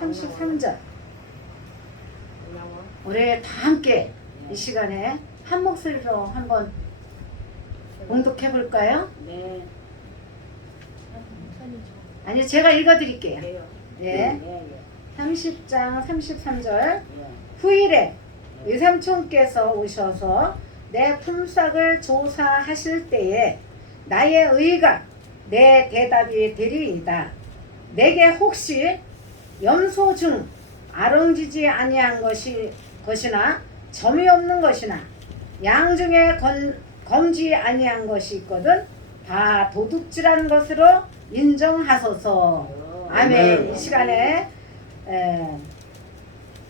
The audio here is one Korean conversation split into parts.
33절 우리 다 함께 이 시간에 한 목소리로 한번 봉독해 볼까요? 네. 아니 제가 읽어드릴게요. 네. 예. 30장 33절 후일에 외삼촌께서 오셔서 내 품삯을 조사하실 때에 나의 의가 내 대답이 되리이다. 내게 혹시 염소 중 아롱지지 아니한 것이나 점이 없는 것이나 양 중에 검지 아니한 것이 있거든 다 도둑질한 것으로 인정하소서. 아멘. 이 시간에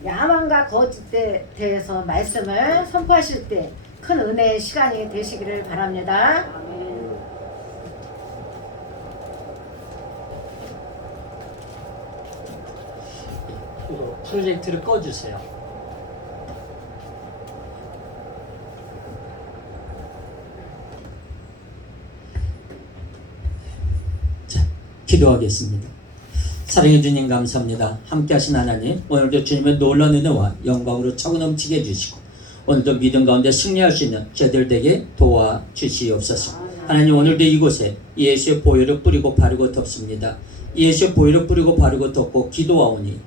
야만과 거짓에 대해서 말씀을 선포하실 때 큰 은혜의 시간이 되시기를 바랍니다. 프로젝트를 꺼주세요. 자, 기도하겠습니다. 사랑해 주님 감사합니다. 함께 하신 하나님, 오늘도 주님의 놀라운 은혜와 영광으로 차고 넘치게 해주시고 오늘도 믿음 가운데 승리할 수 있는 저희들 되게 도와주시옵소서. 하나님, 오늘도 이곳에 예수의 보혈을 뿌리고 바르고 덮습니다. 예수의 보혈을 뿌리고 바르고 덮고 기도하오니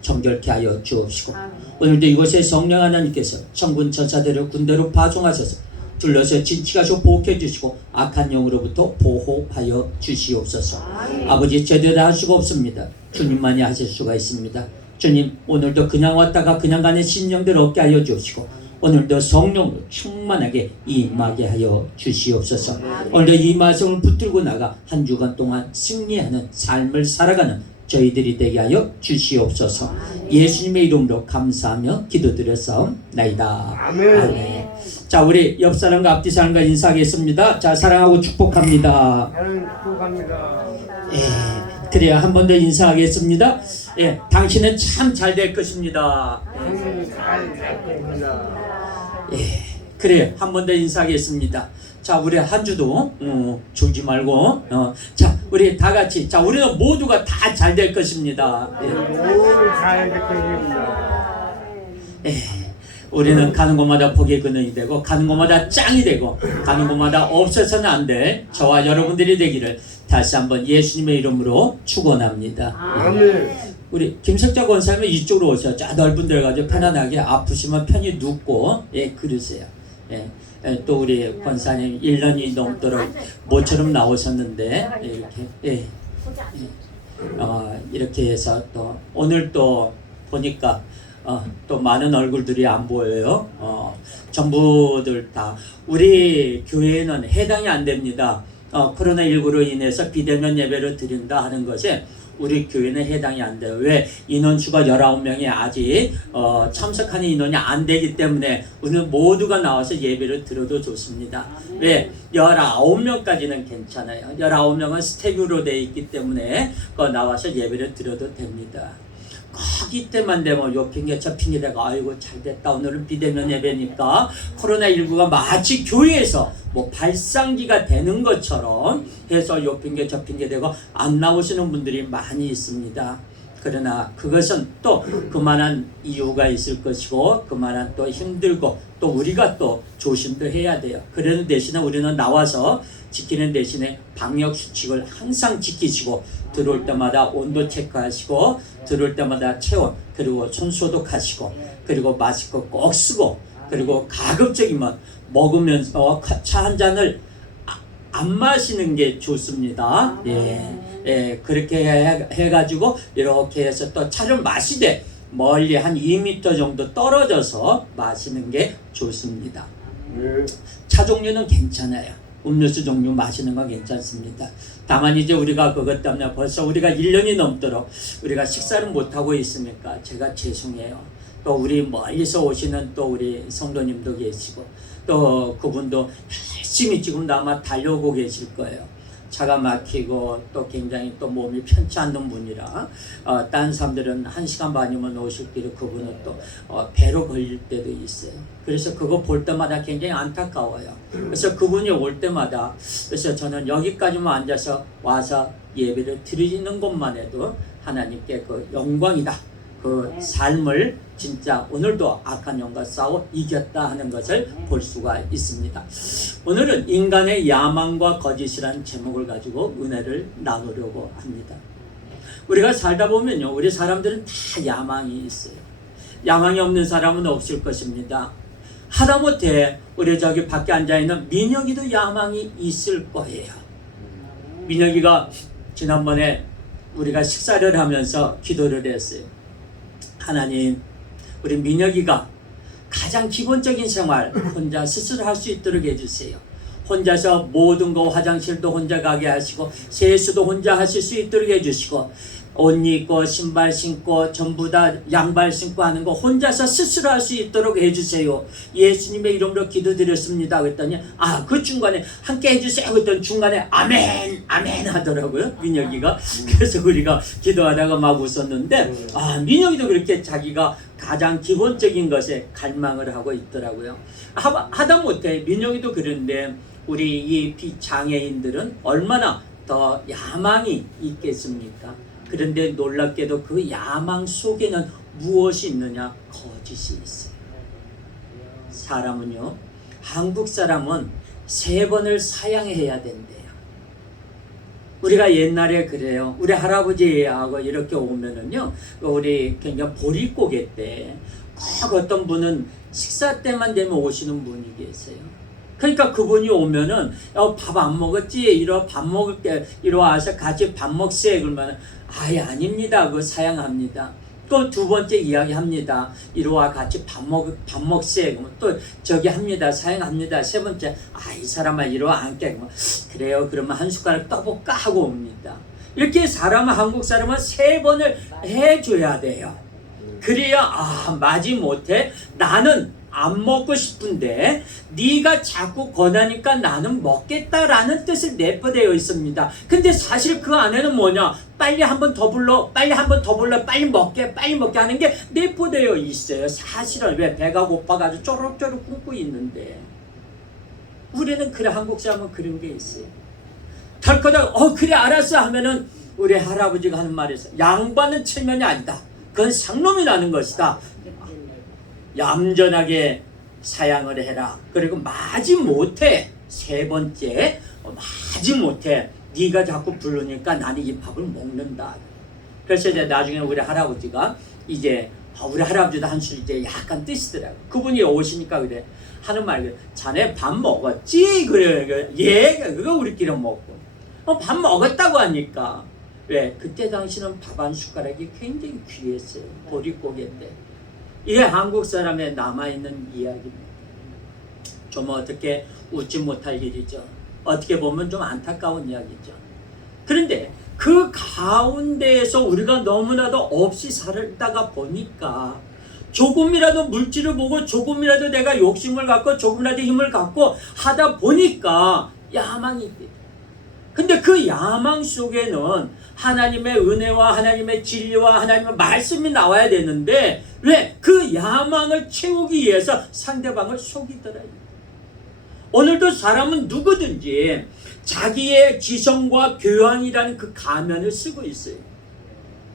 정결케 하여 주옵시고 오늘도 이곳에 성령 하나님께서 천군 천사들을 군대로 파송하셔서 둘러서 진치가시고 보호해 주시고 악한 영으로부터 보호하여 주시옵소서. 아버지, 제대로 할 수가 없습니다. 주님만이 하실 수가 있습니다. 주님, 오늘도 그냥 왔다가 그냥 가는 신령들 얻게 하여 주시고 오늘도 성령으로 충만하게 임하게 하여 주시옵소서. 오늘도 이 말씀을 붙들고 나가 한 주간 동안 승리하는 삶을 살아가는 저희들이 되게 하여 주시옵소서. 예수님의 이름으로 감사하며 기도드렸사옵나이다. 아멘. 자, 우리 옆 사람과 앞뒤 사람과 인사하겠습니다. 자, 사랑하고 축복합니다. 축복합니다. 예, 그래야 한 번 더 인사하겠습니다. 예, 당신은 참 잘 될 것입니다. 잘 겁니다. 예, 그래 한 번 더 인사하겠습니다. 자, 우리 한 주도 졸지 말고 자, 우리 다 같이 자, 우리는 모두가 다 잘 될 것입니다. 예. 잘될 것입니다. 예, 우리는 가는 곳마다 복의 근원이 되고 가는 곳마다 짱이 되고 가는 곳마다 없어서는 안 될 저와 여러분들이 되기를 다시 한번 예수님의 이름으로 축원합니다. 아멘. 우리 김석자 권사님은 이쪽으로 오셔서 저 넓은 데를 가지고 편안하게 아프시면 편히 눕고 예, 그러세요. 예. 또 우리 권사님 1년이 넘도록 모처럼 나오셨는데 이렇게 예. 이렇게 해서 또 오늘 또 보니까 또 많은 얼굴들이 안 보여요. 전부들 다 우리 교회는 해당이 안 됩니다. 코로나19로 인해서 비대면 예배를 드린다 하는 것이 우리 교회는 해당이 안 돼요. 왜? 인원수가 19명이 아직 참석하는 인원이 안 되기 때문에 오늘 모두가 나와서 예배를 드려도 좋습니다. 왜? 19명까지는 괜찮아요. 19명은 스태규로 되어 있기 때문에 나와서 예배를 드려도 됩니다. 거기 때만 되면 요 핑계 저 핑계 대고 아이고 잘됐다 오늘은 비대면 예배니까 코로나19가 마치 교회에서 뭐 발상기가 되는 것처럼 해서 요 핑계 저 핑계 대고 안 나오시는 분들이 많이 있습니다. 그러나 그것은 또 그만한 이유가 있을 것이고 그만한 또 힘들고 또 우리가 또 조심도 해야 돼요. 그러는 대신에 우리는 나와서 지키는 대신에 방역 수칙을 항상 지키시고 들어올 때마다 온도 체크하시고 들어올 때마다 체온 그리고 손 소독하시고 그리고 마스크 꼭 쓰고 그리고 가급적이면 먹으면서 차 한 잔을 안 마시는 게 좋습니다. 예, 그렇게 해가지고 이렇게 해서 또 차를 마시되 멀리 한 2m 정도 떨어져서 마시는 게 좋습니다. 차 종류는 괜찮아요. 음료수 종류 마시는 건 괜찮습니다. 다만 이제 우리가 그것 때문에 벌써 우리가 1년이 넘도록 우리가 식사를 못하고 있으니까 제가 죄송해요. 또 우리 멀리서 오시는 또 우리 성도님도 계시고 또 그분도 열심히 지금 아마 달려오고 계실 거예요. 차가 막히고 또 굉장히 또 몸이 편치 않는 분이라 다른 사람들은 1시간 반이면 오실 길을 그분은 또 배로 걸릴 때도 있어요. 그래서 그거 볼 때마다 굉장히 안타까워요. 그래서 그분이 올 때마다 그래서 저는 여기까지만 앉아서 와서 예배를 드리는 것만 해도 하나님께 그 영광이다. 그 삶을 진짜 오늘도 악한 영과 싸워 이겼다 하는 것을 볼 수가 있습니다. 오늘은 인간의 야망과 거짓이라는 제목을 가지고 은혜를 나누려고 합니다. 우리가 살다 보면요, 우리 사람들은 다 야망이 있어요. 야망이 없는 사람은 없을 것입니다. 하다못해 우리 저기 밖에 앉아있는 민혁이도 야망이 있을 거예요. 민혁이가 지난번에 우리가 식사를 하면서 기도를 했어요. 하나님, 우리 민혁이가 가장 기본적인 생활 혼자 스스로 할 수 있도록 해주세요. 혼자서 모든 거 화장실도 혼자 가게 하시고 세수도 혼자 하실 수 있도록 해주시고 옷 입고 신발 신고 전부 다 양발 신고 하는 거 혼자서 스스로 할 수 있도록 해주세요. 예수님의 이름으로 기도드렸습니다. 그랬더니 그 중간에 함께 해주세요. 그랬더니 중간에 아멘 아멘 하더라고요, 민혁이가. 그래서 우리가 기도하다가 막 웃었는데 민혁이도 그렇게 자기가 가장 기본적인 것에 갈망을 하고 있더라고요. 하다못해 민혁이도 그런데 우리 이 비장애인들은 얼마나 더 야망이 있겠습니까? 그런데 놀랍게도 그 야망 속에는 무엇이 있느냐? 거짓이 있어요. 사람은요, 한국 사람은 3번을 사양해야 된대요. 우리가 옛날에 그래요. 우리 할아버지하고 이렇게 오면은요, 우리 그냥 보릿고개 때 꼭 어떤 분은 식사 때만 되면 오시는 분이 계세요. 그러니까 그분이 오면은 밥 안 먹었지? 이러 밥 먹을게 이리 와서 같이 밥 먹세. 그러면 아닙니다. 그거 사양합니다. 또 두 번째 이야기합니다. 이리 와 같이 밥 먹세. 그러면 또 저기 합니다. 사양합니다. 세 번째 이 사람아 이리 와 앉게. 그러면 그래요. 그러면 한 숟가락 떠볼까 하고 옵니다. 이렇게 한국 사람은 3번을 해줘야 돼요. 그래야 마지못해 나는 안 먹고 싶은데 네가 자꾸 권하니까 나는 먹겠다라는 뜻을 내포되어 있습니다. 근데 사실 그 안에는 뭐냐? 빨리 한 번 더 불러, 빨리 먹게 하는 게 내포되어 있어요. 사실은 왜 배가 고파가지고 쪼록쪼록 굶고 있는데 우리는 그래, 한국 사람은 그런 게 있어요. 덜커덕 그래 알았어 하면은 우리 할아버지가 하는 말이 있어요. 양반은 칠면이 아니다. 그건 상놈이라는 것이다. 얌전하게 사양을 해라. 그리고 마지못해 3번째 마지못해 네가 자꾸 부르니까 나는 이 밥을 먹는다. 그래서 이제 나중에 우리 할아버지가 이제 우리 할아버지도 한술 이제 약간 뜨시더라고. 그분이 오시니까 그래 하는 말이 자네 밥 먹었지? 그래 그거 우리끼리 먹고 밥 먹었다고 하니까 왜 그때 당시는 밥 한 숟가락이 굉장히 귀했어요. 보릿고개 때. 이게 한국 사람의 남아있는 이야기입니다. 좀 어떻게 웃지 못할 일이죠. 어떻게 보면 좀 안타까운 이야기죠. 그런데 그 가운데에서 우리가 너무나도 없이 살다가 보니까 조금이라도 물질을 보고 조금이라도 내가 욕심을 갖고 조금이라도 힘을 갖고 하다 보니까 야망이 있대요. 근데 그 야망 속에는 하나님의 은혜와 하나님의 진리와 하나님의 말씀이 나와야 되는데 왜? 그 야망을 채우기 위해서 상대방을 속이더라. 오늘도 사람은 누구든지 자기의 지성과 교양이라는 그 가면을 쓰고 있어요.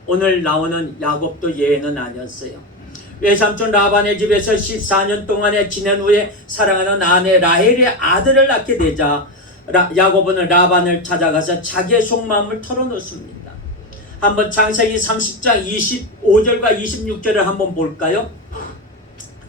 오늘 나오는 야곱도 예외는 아니었어요. 외삼촌 라반의 집에서 14년 동안에 지낸 후에 사랑하는 아내 라헬의 아들을 낳게 되자 야곱은 라반을 찾아가서 자기의 속마음을 털어놓습니다. 한번 창세기 30장 25절과 26절을 한번 볼까요?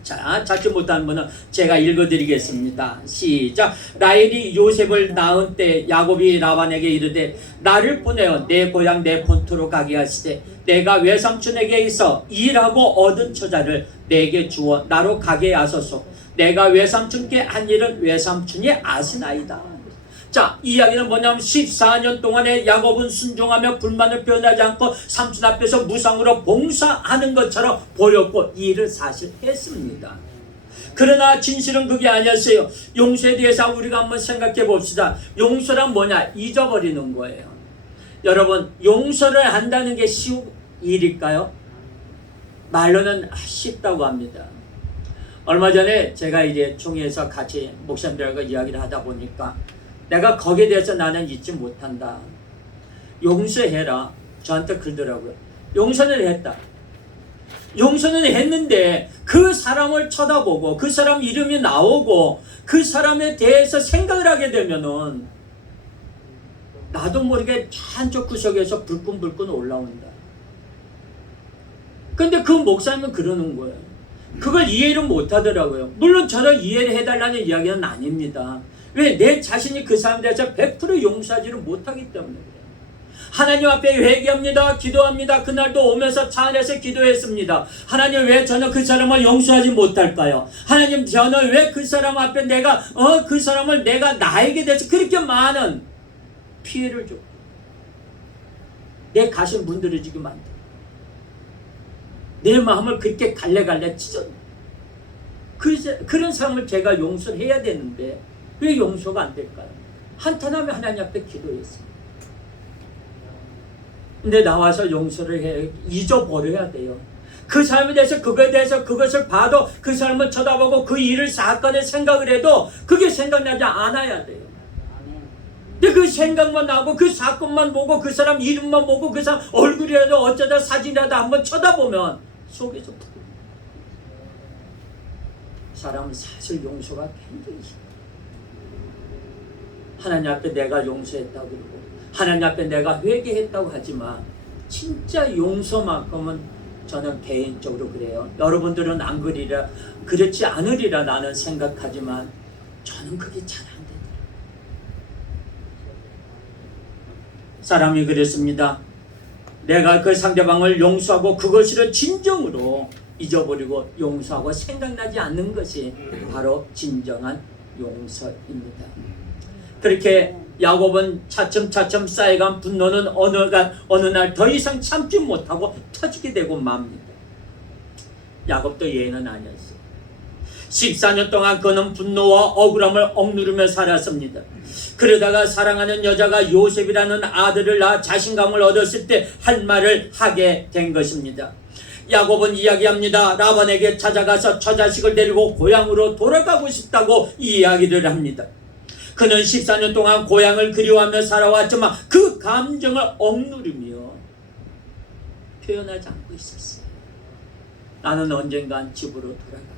자, 찾지 못하는 분은 제가 읽어드리겠습니다. 시작. 라헬이 요셉을 낳은 때 야곱이 라반에게 이르되 나를 보내어 내 고향 내 본토로 가게 하시되 내가 외삼촌에게 있어 일하고 얻은 처자를 내게 주어 나로 가게 하소서. 내가 외삼촌께 한 일은 외삼촌이 아시나이다. 자, 이 이야기는 뭐냐면 14년 동안에 야곱은 순종하며 불만을 표현하지 않고 삼촌 앞에서 무상으로 봉사하는 것처럼 보였고 이 일을 사실 했습니다. 그러나 진실은 그게 아니었어요. 용서에 대해서 우리가 한번 생각해 봅시다. 용서란 뭐냐? 잊어버리는 거예요. 여러분, 용서를 한다는 게 쉬운 일일까요? 말로는 쉽다고 합니다. 얼마 전에 제가 이제 총회에서 같이 목사님들과 이야기를 하다 보니까 내가 거기에 대해서 나는 잊지 못한다. 용서해라. 저한테 그러더라고요. 용서는 했다. 용서는 했는데 그 사람을 쳐다보고 그 사람 이름이 나오고 그 사람에 대해서 생각을 하게 되면은 나도 모르게 한쪽 구석에서 불끈불끈 올라온다. 근데 그 목사님은 그러는 거예요. 그걸 이해를 못 하더라고요. 물론 저를 이해를 해달라는 이야기는 아닙니다. 왜? 내 자신이 그 사람에 대해서 100% 용서하지를 못하기 때문에 그래요. 하나님 앞에 회개합니다. 기도합니다. 그날도 오면서 차 안에서 기도했습니다. 하나님, 왜 저는 그 사람을 용서하지 못할까요? 하나님, 저는 왜 그 사람 앞에 그 사람을 내가 나에게 대해서 그렇게 많은 피해를 줬고 내 가슴 문드러지게 만들고 내 마음을 그렇게 갈래갈래 찢었네. 그런 사람을 제가 용서를 해야 되는데 왜 용서가 안 될까요? 한탄하며 하나님 앞에 기도했습니다. 근데 나와서 용서를 잊어버려야 돼요. 그 사람에 대해서 그거에 대해서 그것을 봐도 그 사람을 쳐다보고 그 일을 사건을 생각을 해도 그게 생각나지 않아야 돼요. 근데 그 생각만 나고 그 사건만 보고 그 사람 이름만 보고 그 사람 얼굴이라도 어쩌다 사진이라도 한번 쳐다보면 속에서 사람은 사실 용서가 굉장히 싫어요. 하나님 앞에 내가 용서했다고 그러고 하나님 앞에 내가 회개했다고 하지만 진짜 용서만큼은 저는 개인적으로 그래요. 여러분들은 안 그리라 그렇지 않으리라 나는 생각하지만 저는 그게 잘 안 되더라고요. 사람이 그랬습니다. 내가 그 상대방을 용서하고 그것을 진정으로 잊어버리고 용서하고 생각나지 않는 것이 바로 진정한 용서입니다. 그렇게 야곱은 차츰차츰 쌓여간 분노는 어느 날 더 이상 참지 못하고 터지게 되고 맙니다. 야곱도 예는 아니었어요. 14년 동안 그는 분노와 억울함을 억누르며 살았습니다. 그러다가 사랑하는 여자가 요셉이라는 아들을 낳아 자신감을 얻었을 때 할 말을 하게 된 것입니다. 야곱은 이야기합니다. 라반에게 찾아가서 저 자식을 데리고 고향으로 돌아가고 싶다고 이야기를 합니다. 그는 14년 동안 고향을 그리워하며 살아왔지만 그 감정을 억누르며 표현하지 않고 있었어요. 나는 언젠간 집으로 돌아가겠다.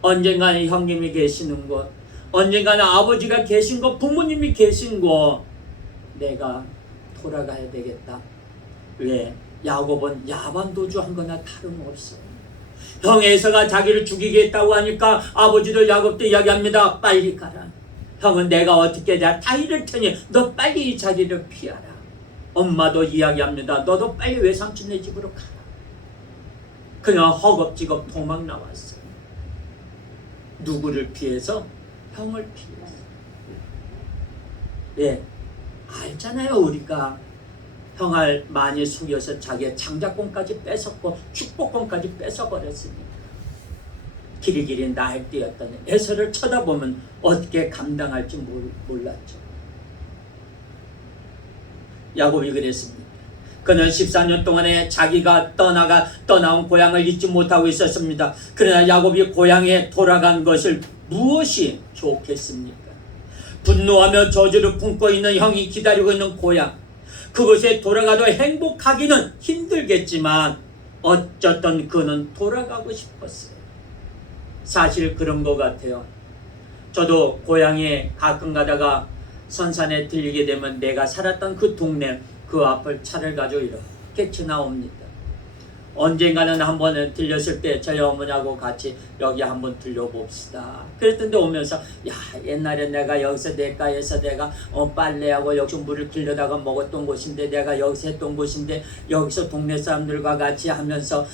언젠가는 형님이 계시는 곳, 언젠가는 아버지가 계신 곳, 부모님이 계신 곳 내가 돌아가야 되겠다. 왜? 야곱은 야반도주한 거나 다름없어요. 형 에서가 자기를 죽이겠다고 하니까 아버지도 야곱도 이야기합니다. 빨리 가라. 형은 내가 어떻게 다 이럴 테니 너 빨리 이 자리를 피하라. 엄마도 이야기합니다. 너도 빨리 외삼촌네 집으로 가라. 그냥 허겁지겁 도망 나왔어요. 누구를 피해서? 형을 피해서. 예, 알잖아요. 우리가 형을 많이 속여서 자기의 장자권까지 뺏었고 축복권까지 뺏어버렸으니까. 길이길이 날뛰었던 에서를 쳐다보면 어떻게 감당할지 몰랐죠. 야곱이 그랬습니다. 그는 14년 동안에 자기가 떠나온 고향을 잊지 못하고 있었습니다. 그러나 야곱이 고향에 돌아간 것을 무엇이 좋겠습니까? 분노하며 저주를 품고 있는 형이 기다리고 있는 고향, 그곳에 돌아가도 행복하기는 힘들겠지만 어쨌든 그는 돌아가고 싶었어요. 사실 그런 것 같아요. 저도 고향에 가끔 가다가 선산에 들리게 되면 내가 살았던 그 동네 그 앞을 차를 가지고 이렇게 지나옵니다. 언젠가는 한번 들렸을 때 저희 어머니하고 같이 여기 한번 들려봅시다. 그랬던데 오면서 야, 옛날에 내가 여기서 내과에서 내가 빨래하고 여기서 물을 길러다가 먹었던 곳인데 내가 여기서 했던 곳인데 여기서 동네 사람들과 같이 하면서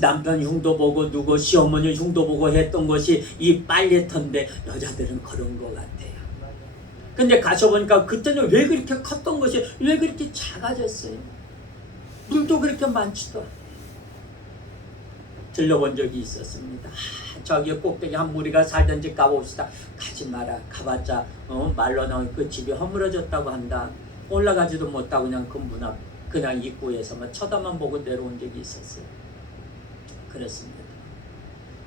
남편 흉도 보고 누구 시어머니 흉도 보고 했던 것이 이 빨래터인데 여자들은 그런 것 같아요. 근데 가서 보니까 그때는 왜 그렇게 컸던 것이 왜 그렇게 작아졌어요? 물도 그렇게 많지도 않아요. 들려본 적이 있었습니다. 저기 꼭대기 한 무리가 살던 집 가봅시다. 가지 마라. 가봤자 말로는 그 집이 허물어졌다고 한다. 올라가지도 못하고 그냥 그 문 앞 그냥 입구에서만 쳐다만 보고 내려온 적이 있었어요. 그렇습니다.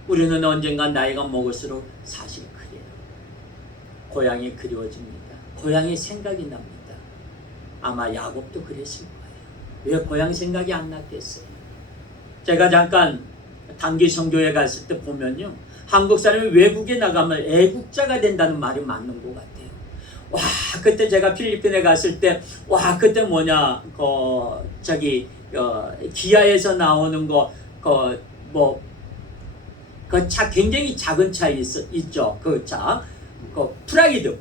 우리는 언젠가 나이가 먹을수록 사실 그래요. 고향이 그리워집니다. 고향이 생각이 납니다. 아마 야곱도 그랬을 거예요. 왜 고향 생각이 안 났겠어요? 제가 잠깐 단기 선교회 갔을 때 보면요, 한국 사람이 외국에 나가면 애국자가 된다는 말이 맞는 것 같아요. 와, 그때 제가 필리핀에 갔을 때, 와, 그때 뭐냐, 기아에서 나오는 그 차, 굉장히 작은 차 있죠. 그 차. 프라이드.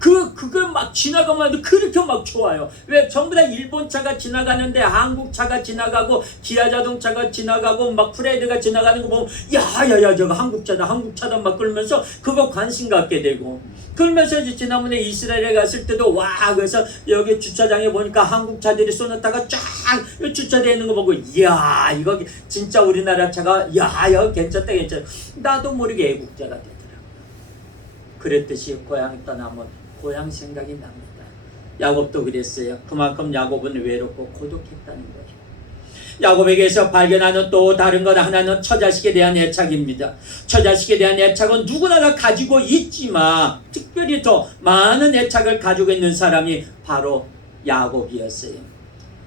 그걸 막 지나가면 그렇게 막 좋아요. 왜? 전부 다 일본 차가 지나가는데 한국 차가 지나가고 기아 자동차가 지나가고 막 프라이드가 지나가는 거 보면 야야야 저거 한국 차다 막 그러면서 그거 관심 갖게 되고, 그러면서 이제 지난번에 이스라엘에 갔을 때도 와, 그래서 여기 주차장에 보니까 한국 차들이 쏘놨다가 쫙 주차되어 있는 거 보고 이야 이거 진짜 우리나라 차가 야 이거 괜찮다. 나도 모르게 애국자가 되더라고요. 그랬듯이 고향 떠나면 고향 생각이 납니다. 야곱도 그랬어요. 그만큼 야곱은 외롭고 고독했다는 거예요. 야곱에게서 발견하는 또 다른 것 하나는 처자식에 대한 애착입니다. 처자식에 대한 애착은 누구나 다 가지고 있지만 특별히 더 많은 애착을 가지고 있는 사람이 바로 야곱이었어요.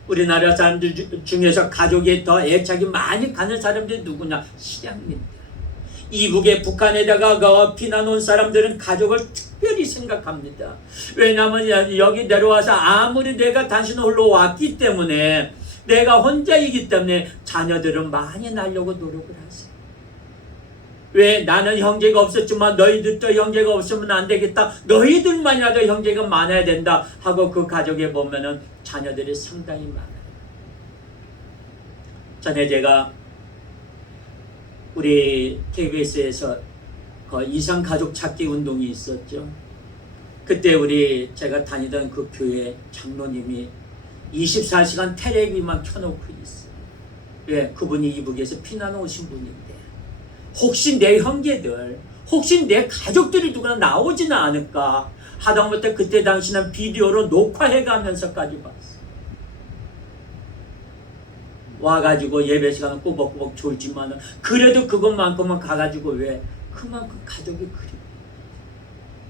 우리나라 사람들 중에서 가족에 더 애착이 많이 가는 사람들이 누구냐? 실향민들. 이북에 북한에다가 피난 온 사람들은 가족을 특별히 생각합니다. 왜냐하면 여기 내려와서 아무리 내가 당신 홀로 왔기 때문에, 내가 혼자이기 때문에 자녀들은 많이 낳으려고 노력을 하세요. 왜? 나는 형제가 없었지만 너희들도 형제가 없으면 안 되겠다. 너희들만이라도 형제가 많아야 된다 하고 그 가족에 보면은 자녀들이 상당히 많아요. 전에 제가 우리 KBS에서 그 이상 가족 찾기 운동이 있었죠. 그때 제가 다니던 그 교회 장로님이 24시간 텔레비만 켜놓고 있어요. 왜? 그분이 이북에서 피난 오신 분인데 혹시 내 형제들, 혹시 내 가족들이 누구나 나오지는 않을까 하다못해 그때 당시는 비디오로 녹화해가면서까지 봤어요. 와가지고 예배 시간은 꾸벅꾸벅 졸지만은 그래도 그것만큼은 가가지고 왜? 그만큼 가족이 그리워.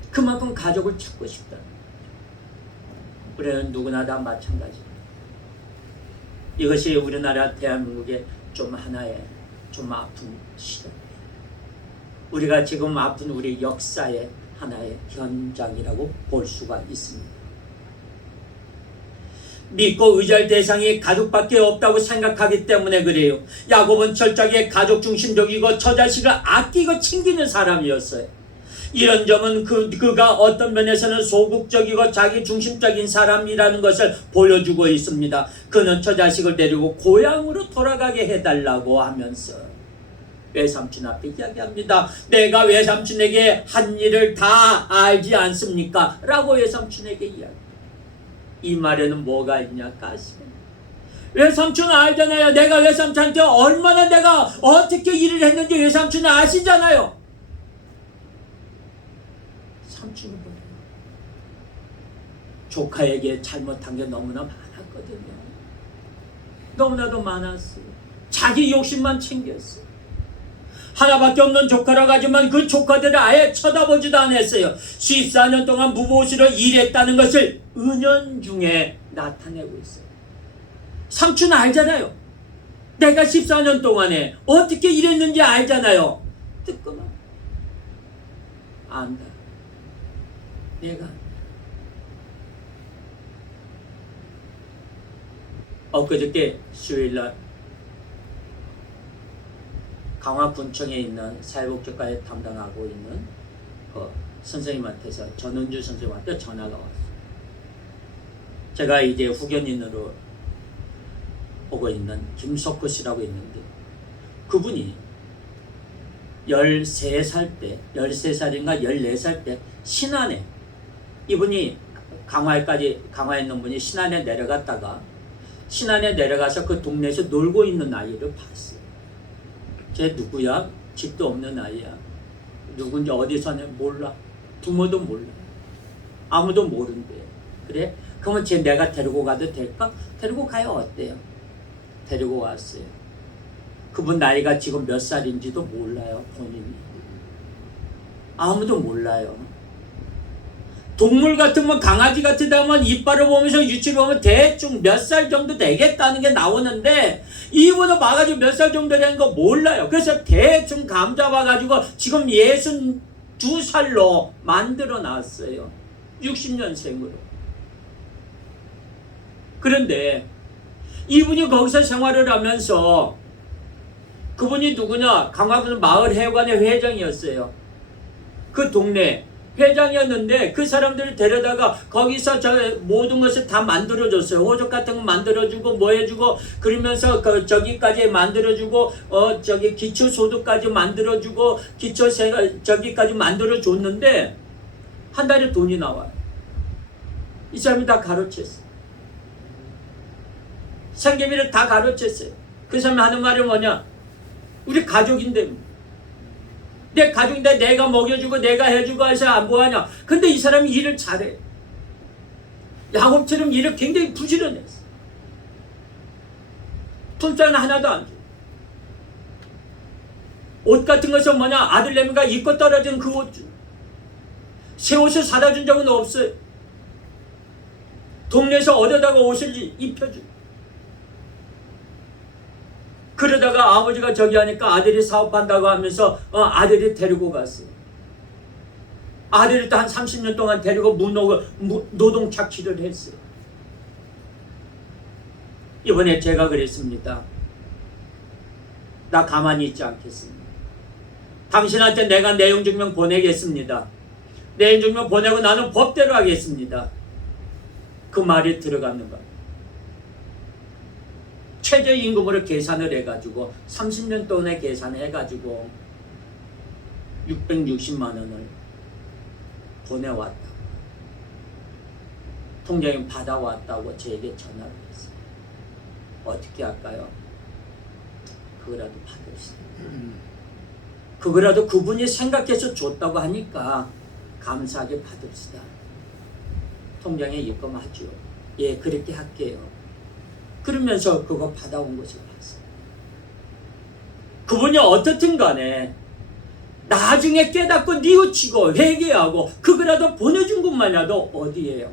그만큼 가족을 찾고 싶다. 우리는 누구나 다 마찬가지입니다. 이것이 우리나라 대한민국의 좀 하나의 좀 아픈 시대입니다. 우리가 지금 아픈 우리 역사의 하나의 현장이라고 볼 수가 있습니다. 믿고 의지할 대상이 가족밖에 없다고 생각하기 때문에 그래요. 야곱은 철저하게 가족 중심적이고 처자식을 아끼고 챙기는 사람이었어요. 이런 점은 그가 어떤 면에서는 소극적이고 자기 중심적인 사람이라는 것을 보여주고 있습니다. 그는 처자식을 데리고 고향으로 돌아가게 해달라고 하면서 외삼촌 앞에 이야기합니다. 내가 외삼촌에게 한 일을 다 알지 않습니까? 라고 외삼촌에게 이야기합니다. 이 말에는 뭐가 있냐? 가슴에. 외삼촌은 알잖아요. 내가 외삼촌한테 얼마나 내가 어떻게 일을 했는지 외삼촌은 아시잖아요. 삼촌은 뭐예요? 조카에게 잘못한 게 너무나 많았거든요. 너무나도 많았어요. 자기 욕심만 챙겼어요. 하나밖에 없는 조카라고 하지만 그 조카들을 아예 쳐다보지도 않았어요. 14년 동안 무보수로 일했다는 것을 은연중에 나타내고 있어요. 삼촌은 알잖아요. 내가 14년 동안에 어떻게 일했는지 알잖아요. 뜨끔한 안다. 내가 엊그저께 수요일날 강화군청에 있는 사회복지과에 담당하고 있는 그 선생님한테서 전은주 선생님한테 전화가 왔어요. 제가 이제 후견인으로 보고 있는 김석호 씨라고 있는데 그분이 13살 때, 13살인가 14살 때 신안에, 이분이 강화에 있는 분이 신안에 내려갔다가 신안에 내려가서 그 동네에서 놀고 있는 아이를 봤어요. 쟤 누구야? 집도 없는 아이야. 누군지 어디 사냐 몰라. 부모도 몰라. 아무도 모른대. 그래? 그러면 쟤 내가 데리고 가도 될까? 데리고 가요. 어때요? 데리고 왔어요. 그분 나이가 지금 몇 살인지도 몰라요. 본인이. 아무도 몰라요. 동물 같으면 강아지 같으다면 이빨을 보면서 유치를 보면 대충 몇 살 정도 되겠다는 게 나오는데 이분은 와가지고 몇 살 정도 되는 거 몰라요. 그래서 대충 감 잡아가지고 지금 62살로 만들어 놨어요. 60년생으로. 그런데 이분이 거기서 생활을 하면서 그분이 누구냐? 강화군 마을회관의 회장이었어요. 그 동네 회장이었는데 그 사람들을 데려다가 거기서 저 모든 것을 다 만들어줬어요. 호적 같은 거 만들어주고 뭐 해주고 그러면서 저기까지 만들어주고 저기 기초소득까지 만들어주고 저기까지 만들어줬는데 한 달에 돈이 나와요. 이 사람이 다 가로챘어요. 생계비를 다 가로챘어요. 그 사람이 하는 말이 뭐냐? 우리 가족인데 내 가족인데 내가 먹여주고 내가 해주고 해서 안 뭐하냐. 근데 이 사람이 일을 잘해. 야곱처럼 일을 굉장히 부지런했어. 품자는 하나도 안 줘. 옷 같은 것은 뭐냐? 아들내미가 입고 떨어진 그 옷 줘. 새 옷을 사다 준 적은 없어요. 동네에서 얻어다가 옷을 입혀줘. 그러다가 아버지가 저기 하니까 아들이 사업한다고 하면서 아들이 데리고 갔어요. 아들이 또 한 30년 동안 데리고 노동 착취를 했어요. 이번에 제가 그랬습니다. 나 가만히 있지 않겠습니다. 당신한테 내가 내용증명 보내겠습니다. 내용증명 보내고 나는 법대로 하겠습니다. 그 말이 들어가는 거예요. 최저임금으로 계산을 해가지고 30년 동안에 계산해가지고 660만 원을 보내왔다. 통장에 받아왔다고 저에게 전화를 했어요. 어떻게 할까요? 그거라도 받읍시다. 그거라도 그분이 생각해서 줬다고 하니까 감사하게 받읍시다. 통장에 입금하죠. 예, 그렇게 할게요. 그러면서 그거 받아온 것을 봤어요. 그분이 어떻든 간에 나중에 깨닫고 뉘우치고 회개하고 그거라도 보내준 것만이라도 어디예요?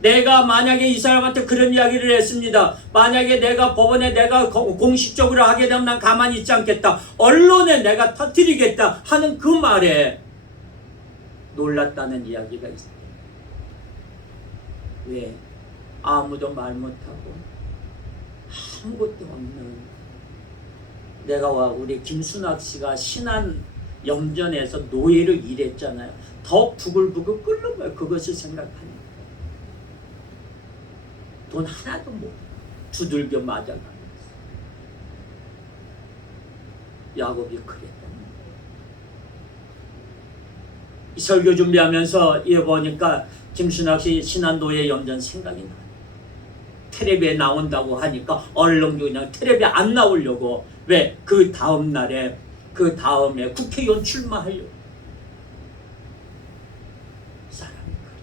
내가 만약에 이 사람한테 그런 이야기를 했습니다. 만약에 내가 법원에 내가 공식적으로 하게 되면 난 가만히 있지 않겠다. 언론에 내가 터뜨리겠다 하는 그 말에 놀랐다는 이야기가 있어요. 왜? 아무도 말 못하고 아무것도 없는 내가 우리 김순학 씨가 신안 염전에서 노예를 일했잖아요. 더 부글부글 끓는 거예요. 그것을 생각하니까. 돈 하나도 못 두들겨 맞아가면서 야곱이 그랬다는 거예요. 이 설교 준비하면서 보니까 김순학 씨 신안 노예 염전 생각이 나요. 텔레비에 나온다고 하니까 얼른 그냥 텔레비에 안 나오려고. 왜? 그 다음 날에 그 다음에 국회의원 출마하려고. 사람이 그래.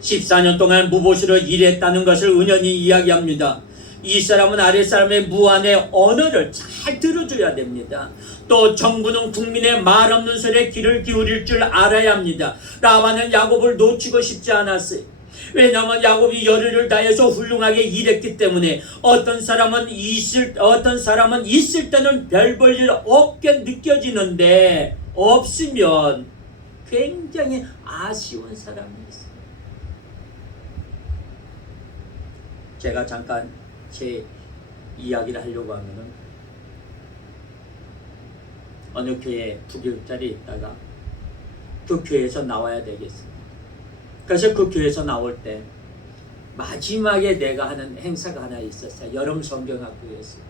14년 동안 무보시로 일했다는 것을 은연히 이야기합니다. 이 사람은 아랫사람의 무한의 언어를 잘 들어줘야 됩니다. 또 정부는 국민의 말 없는 소리에 귀를 기울일 줄 알아야 합니다. 라반은 야곱을 놓치고 싶지 않았어요. 왜냐하면 야곱이 열의를 다해서 훌륭하게 일했기 때문에 어떤 사람은 있을 때는 별 볼 일 없게 느껴지는데 없으면 굉장히 아쉬운 사람이 있어요. 제가 잠깐 제 이야기를 하려고 하면은 어느 교회 부교육자리 있다가 그 교회에서 나와야 되겠습니다. 그래서 그 교회에서 나올 때 마지막에 내가 하는 행사가 하나 있었어요. 여름 성경학교였어요.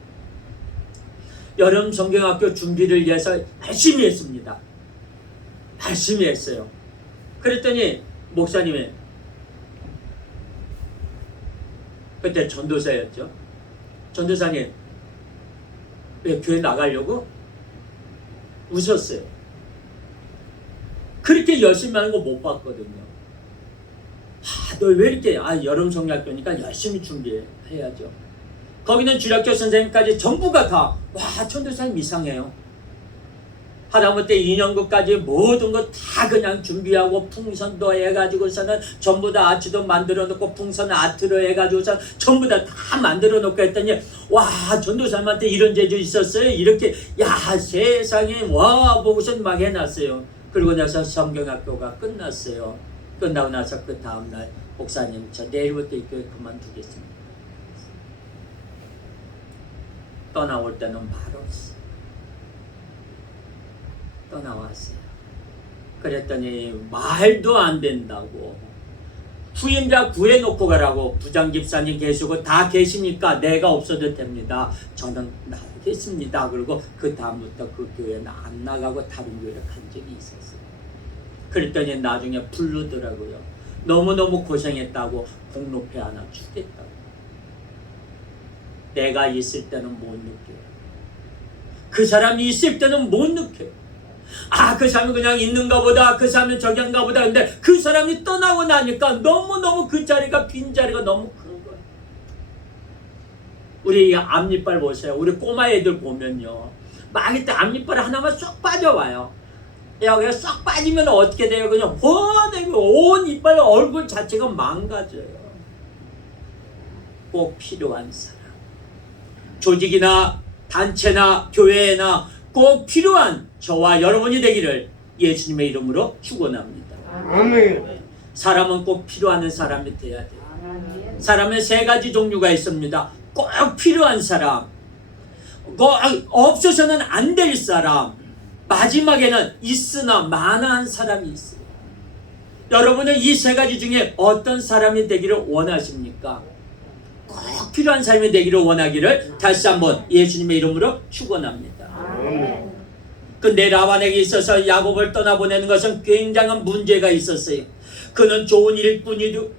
여름 성경학교 준비를 위해서 열심히 했습니다. 열심히 했어요. 그랬더니 목사님이 그때 전도사였죠. 전도사님 왜 교회 나가려고? 웃었어요. 그렇게 열심히 하는 거 못 봤거든요. 너 왜 이렇게 여름 성경학교니까 열심히 준비해야죠. 거기는 주일학교 선생님까지 전부가 다 전도사님 이상해요. 하다못해 인형극까지 모든 거 다 그냥 준비하고 풍선도 해가지고서는 전부 다 아치도 만들어 놓고 풍선 아트로 해가지고서 전부 다 만들어 놓고 했더니 와 전도사님한테 이런 재주 있었어요. 이렇게 야 세상에 와 보고선 막 해놨어요. 그리고 나서 성경학교가 끝났어요. 끝나고 나서 그 다음날 목사님 저 내일부터 이 교회 그만두겠습니다. 떠나올 때는 말 없어. 떠나왔어요. 그랬더니 말도 안 된다고 후임자 구해놓고 가라고 부장집사님 계시고 다 계시니까 내가 없어도 됩니다. 저는 나오겠습니다. 그리고 그 다음부터 그 교회는 안 나가고 다른 교회를 간 적이 있었어요. 그랬더니 나중에 부르더라고요. 너무너무 고생했다고 공로패 하나 주겠다고. 내가 있을 때는 못 느껴요. 그 사람이 있을 때는 못 느껴요. 아, 그 사람이 그냥 있는가 보다, 그 사람이 저기인가 보다. 근데 그 사람이 떠나고 나니까 너무너무 그 자리가, 빈자리가 너무 큰 거예요. 우리 앞니빨 보세요. 우리 꼬마 애들 보면요. 막 이때 앞니빨 하나만 쏙 빠져와요. 여기가 쏙 빠지면 어떻게 돼요? 그냥 온 이빨 얼굴 자체가 망가져요. 꼭 필요한 사람. 조직이나 단체나 교회나 꼭 필요한 저와 여러분이 되기를 예수님의 이름으로 축원합니다. 아멘. 사람은 꼭 필요한 사람이 돼야 돼요. 사람은 세 가지 종류가 있습니다. 꼭 필요한 사람, 없어서는 안 될 사람, 마지막에는 있으나 마나한 사람이 있어요. 여러분은 이 세 가지 중에 어떤 사람이 되기를 원하십니까? 꼭 필요한 삶이 되기를 원하기를 다시 한번 예수님의 이름으로 축원합니다. 아멘. 근데 라반에게 있어서 야곱을 떠나보내는 것은 굉장한 문제가 있었어요. 그는 좋은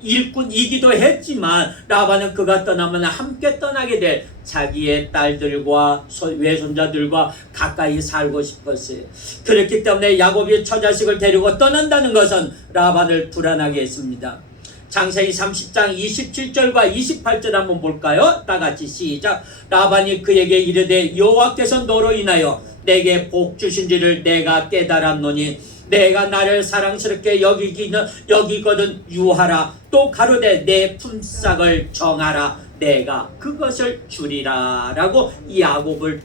일꾼이기도 했지만 라반은 그가 떠나면 함께 떠나게 될 자기의 딸들과 외손자들과 가까이 살고 싶었어요. 그렇기 때문에 야곱이 처자식을 데리고 떠난다는 것은 라반을 불안하게 했습니다. 창세기 30장 27절과 28절 한번 볼까요? 다 같이 시작. 라반이 그에게 이르되 여호와께서 너로 인하여 내게 복 주신지를 내가 깨달았노니 내가 나를 사랑스럽게 여기거든 유하라. 또 가로되 내 품삯을 정하라. 내가 그것을 주리라. 라고 야곱을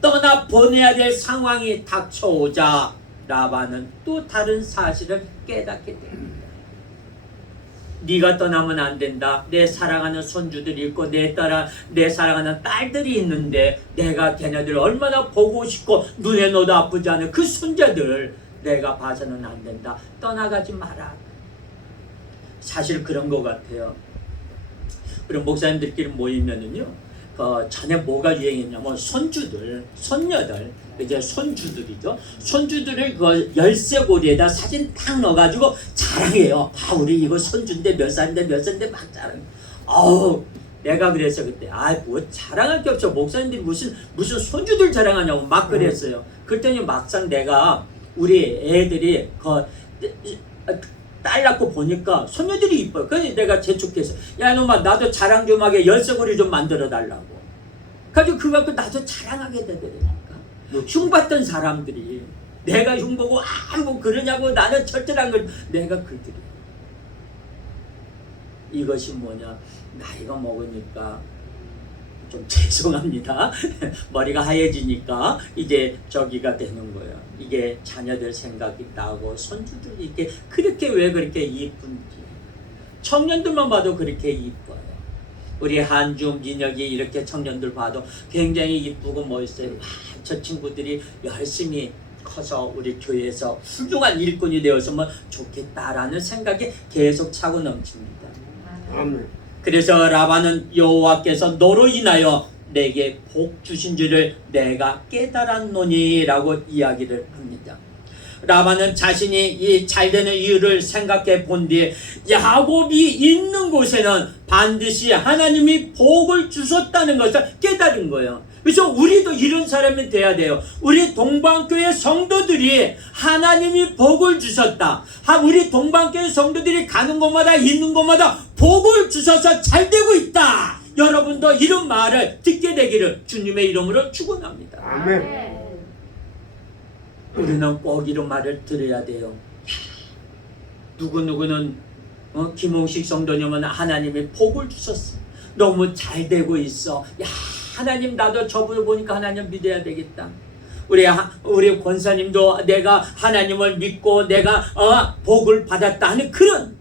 떠나 보내야 될 상황이 닥쳐오자 라반은 또 다른 사실을 깨닫게 됩니다. 네가 떠나면 안 된다. 내 사랑하는 손주들이 있고 내 사랑하는 딸들이 있는데 내가 걔네들 얼마나 보고 싶고 눈에 넣어도 아프지 않은 그 손자들 내가 봐서는 안 된다. 떠나가지 마라. 사실 그런 것 같아요. 그럼 목사님들끼리 모이면은요, 전에 뭐가 유행했냐면 손주들, 손녀들, 이제 손주들이죠. 손주들을 그 열쇠고리에다 사진 딱 넣어가지고 자랑해요. 아, 우리 이거 손주인데 몇 살인데 막 자랑. 내가 그랬어 그때. 뭐 자랑할 게 없어. 목사님들이 무슨 손주들 자랑하냐고 막 그랬어요. 그랬더니 막상 내가 우리 애들이 딸 낳고 보니까 손녀들이 이뻐요. 그래서 내가 재촉해서 야 이놈아 나도 자랑 좀 하게 열쇠고리 좀 만들어 달라고. 그래서 그거 갖고 나도 자랑하게 되더라니까. 흉봤던 사람들이 내가 흉보고 뭐 그러냐고 나는 절대로 안 그래. 내가 그들이 이것이 뭐냐, 나이가 먹으니까 좀 죄송합니다. 머리가 하얘지니까 이제 저기가 되는 거예요. 이게 자녀들 생각이 나고 손주들이 이렇게 그렇게 왜 그렇게 이쁜지 청년들만 봐도 그렇게 이뻐요. 우리 한중, 민혁이 이렇게 청년들 봐도 굉장히 이쁘고 멋있어요. 저 친구들이 열심히 커서 우리 교회에서 훌륭한 일꾼이 되었으면 좋겠다라는 생각이 계속 차고 넘칩니다. 아멘. 그래서 라반은 여호와께서 너로 인하여 내게 복 주신 줄을 내가 깨달았노니 라고 이야기를 합니다. 라반은 자신이 이 잘되는 이유를 생각해 본 뒤에 야곱이 있는 곳에는 반드시 하나님이 복을 주셨다는 것을 깨달은 거예요. 그래서 우리도 이런 사람이 돼야 돼요. 우리 동방교회 성도들이 하나님이 복을 주셨다. 우리 동방교회 성도들이 가는 곳마다 있는 곳마다 복을 주셔서 잘 되고 있다. 여러분도 이런 말을 듣게 되기를 주님의 이름으로 축원합니다. 아멘. 우리는 꼭 이런 말을 들어야 돼요. 누구누구는 김홍식 성도님은 하나님이 복을 주셨어. 너무 잘 되고 있어. 야, 하나님 나도 저분을 보니까 하나님 믿어야 되겠다. 우리 권사님도 내가 하나님을 믿고 내가 복을 받았다 하는 그런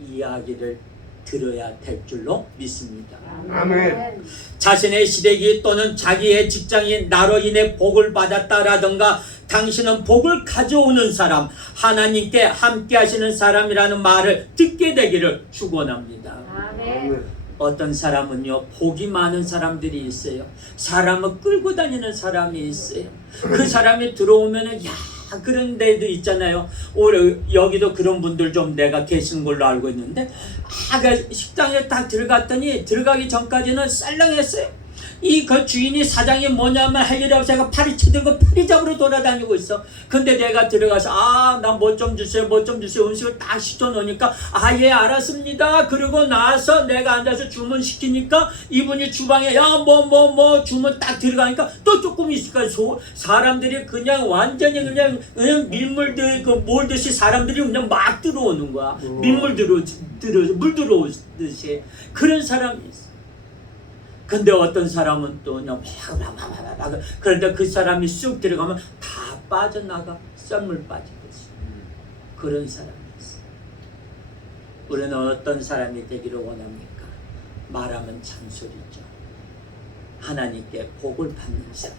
이야기를 들어야 될 줄로 믿습니다. 아멘. 자신의 시댁이 또는 자기의 직장이 나로 인해 복을 받았다라든가 당신은 복을 가져오는 사람, 하나님께 함께 하시는 사람이라는 말을 듣게 되기를 축원합니다. 아멘. 어떤 사람은요, 복이 많은 사람들이 있어요. 사람을 끌고 다니는 사람이 있어요. 그 사람이 들어오면은 야, 그런 데도 있잖아요. 여기도 그런 분들 좀 내가 계신 걸로 알고 있는데, 그 식당에 딱 들어가기 전까지는 쌀렁했어요. 그 주인이 사장이 뭐냐면 할 일이 없어서 파리채 들고 파리잡으로 돌아다니고 있어. 근데 내가 들어가서 나 뭐 좀 주세요, 뭐 좀 주세요. 음식을 딱 시켜놓으니까 예 알았습니다. 그리고 나서 내가 앉아서 주문 시키니까 이분이 주방에 뭐 주문 딱 들어가니까 또 조금 있을까 사람들이 그냥 완전히 그냥 밀물들 몰듯이 사람들이 그냥 막 들어오는 거야. 밀물 물 들어오듯이 그런 사람이 있어. 근데 어떤 사람은 또 그냥 막 그런데 그 사람이 쑥 들어가면 다 빠져나가. 썰물 빠지듯이. 그런 사람이 있어요. 우리는 어떤 사람이 되기를 원합니까? 말하면 잔소리죠. 하나님께 복을 받는 사람,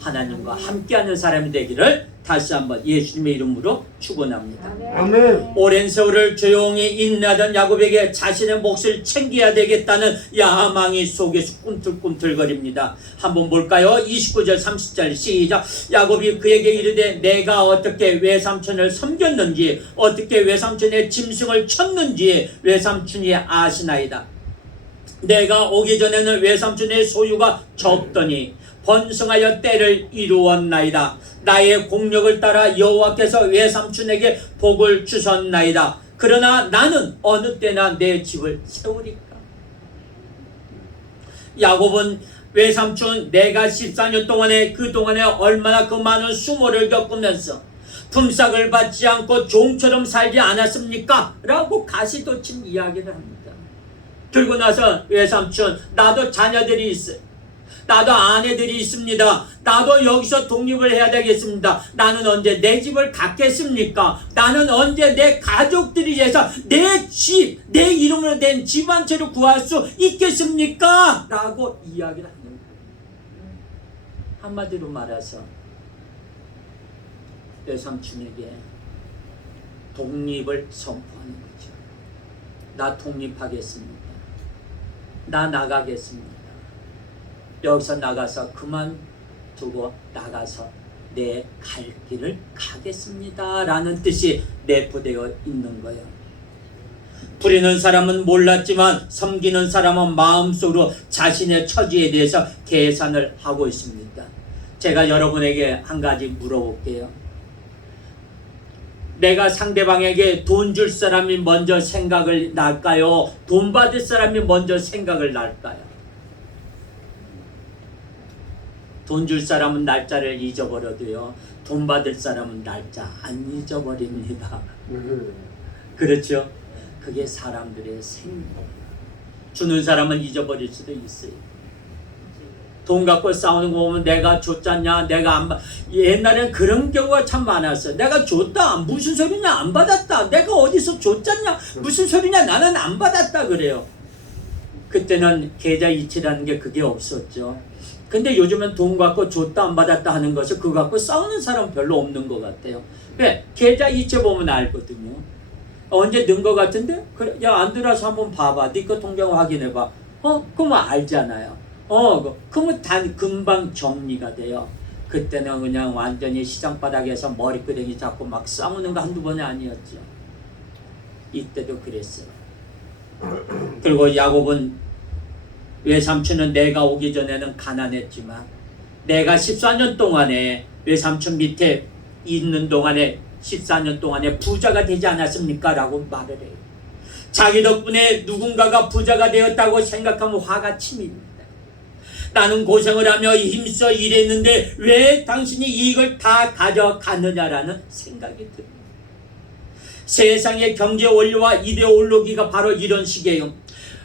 하나님과 함께하는 사람이 되기를 다시 한번 예수님의 이름으로 축원합니다. 아멘. 오랜 세월을 조용히 인내하던 야곱에게 자신의 몫을 챙겨야 되겠다는 야망이 속에서 꿈틀꿈틀거립니다. 한번 볼까요? 29절 30절 시작. 야곱이 그에게 이르되 내가 어떻게 외삼촌을 섬겼는지 어떻게 외삼촌의 짐승을 쳤는지 외삼촌이 아시나이다. 내가 오기 전에는 외삼촌의 소유가 적더니 번성하여 때를 이루었나이다. 나의 공력을 따라 여호와께서 외삼촌에게 복을 주셨나이다. 그러나 나는 어느 때나 내 집을 세우리까. 야곱은 외삼촌 내가 14년 동안에 그동안에 얼마나 그 많은 수모를 겪으면서 품삯을 받지 않고 종처럼 살지 않았습니까? 라고 가시돋친 이야기를 합니다. 그리고 나서 외삼촌 나도 자녀들이 있어요. 나도 아내들이 있습니다. 나도 여기서 독립을 해야 되겠습니다. 나는 언제 내 집을 갖겠습니까? 나는 언제 내 가족들이 위해서 내 집, 내 이름으로 된 집 한 채를 구할 수 있겠습니까? 라고 이야기를 하는 거예요. 한마디로 말해서 외삼촌에게 독립을 선포하는 거죠. 나 독립하겠습니다. 나 나가겠습니다. 여기서 나가서 그만두고 나가서 내 갈 길을 가겠습니다. 라는 뜻이 내포되어 있는 거예요. 부리는 사람은 몰랐지만 섬기는 사람은 마음속으로 자신의 처지에 대해서 계산을 하고 있습니다. 제가 여러분에게 한 가지 물어볼게요. 내가 상대방에게 돈 줄 사람이 먼저 생각을 날까요? 돈 받을 사람이 먼저 생각을 날까요? 돈 줄 사람은 날짜를 잊어버려도요, 돈 받을 사람은 날짜 안 잊어버립니다. 그렇죠? 그게 사람들의 생각. 주는 사람은 잊어버릴 수도 있어요. 돈 갖고 싸우는 거 보면 내가 줬잖냐, 내가 안 받. 옛날엔 그런 경우가 참 많았어요. 내가 줬다, 무슨 소리냐, 안 받았다. 내가 어디서 줬잖냐, 무슨 소리냐, 나는 안 받았다 그래요. 그때는 계좌 이체라는 게 그게 없었죠. 근데 요즘은 돈 갖고 줬다 안 받았다 하는 것을 그거 갖고 싸우는 사람 별로 없는 것 같아요. 왜? 계좌 이체 보면 알거든요. 언제 넣은 것 같은데? 그래, 야, 안 들어와서 한번 봐봐. 네 거 통장 확인해봐. 그러면 알잖아요. 그러면 금방 정리가 돼요. 그때는 그냥 완전히 시장바닥에서 머리끄댕이 잡고 막 싸우는 거 한두 번이 아니었죠. 이때도 그랬어요. 그리고 야곱은 외삼촌은 내가 오기 전에는 가난했지만 내가 14년 동안에 외삼촌 밑에 있는 동안에 14년 동안에 부자가 되지 않았습니까? 라고 말을 해요. 자기 덕분에 누군가가 부자가 되었다고 생각하면 화가 치밉니다. 나는 고생을 하며 힘써 일했는데 왜 당신이 이걸 다 가져가느냐라는 생각이 듭니다. 세상의 경제 원리와 이데올로기가 바로 이런 식이에요.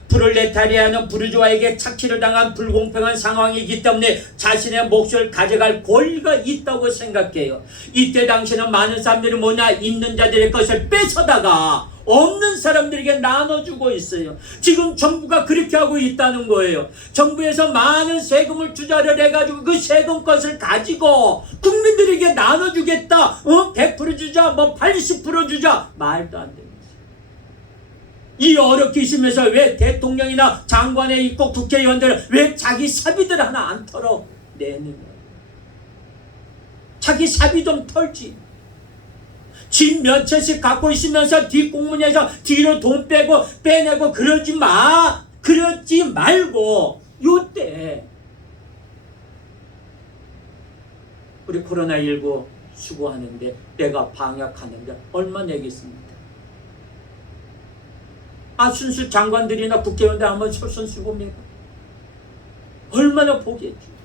프롤레타리아는 부르주아에게 착취를 당한 불공평한 상황이기 때문에 자신의 몫을 가져갈 권리가 있다고 생각해요. 이때 당시는 많은 사람들이 뭐냐, 있는 자들의 것을 뺏어다가 없는 사람들에게 나눠주고 있어요. 지금 정부가 그렇게 하고 있다는 거예요. 정부에서 많은 세금을 투자를 해가지고 그 세금 것을 가지고 국민들에게 나눠주겠다. 100% 주자, 뭐 80% 주자. 말도 안 됩니다. 이 어렵게 있으면서 왜 대통령이나 장관에 있고 국회의원들은 왜 자기 사비들 하나 안 털어내는 거예요? 자기 사비 좀 털지. 집 몇 채씩 갖고 있으면서 뒷공문에서 뒤로 돈 빼내고 그러지 마. 그러지 말고 요때 우리 코로나19 수고하는데 내가 방역하는데 얼마 내겠습니까? 순수 장관들이나 국회의원들 한번 솔선수범해봐. 얼마나 보겠지.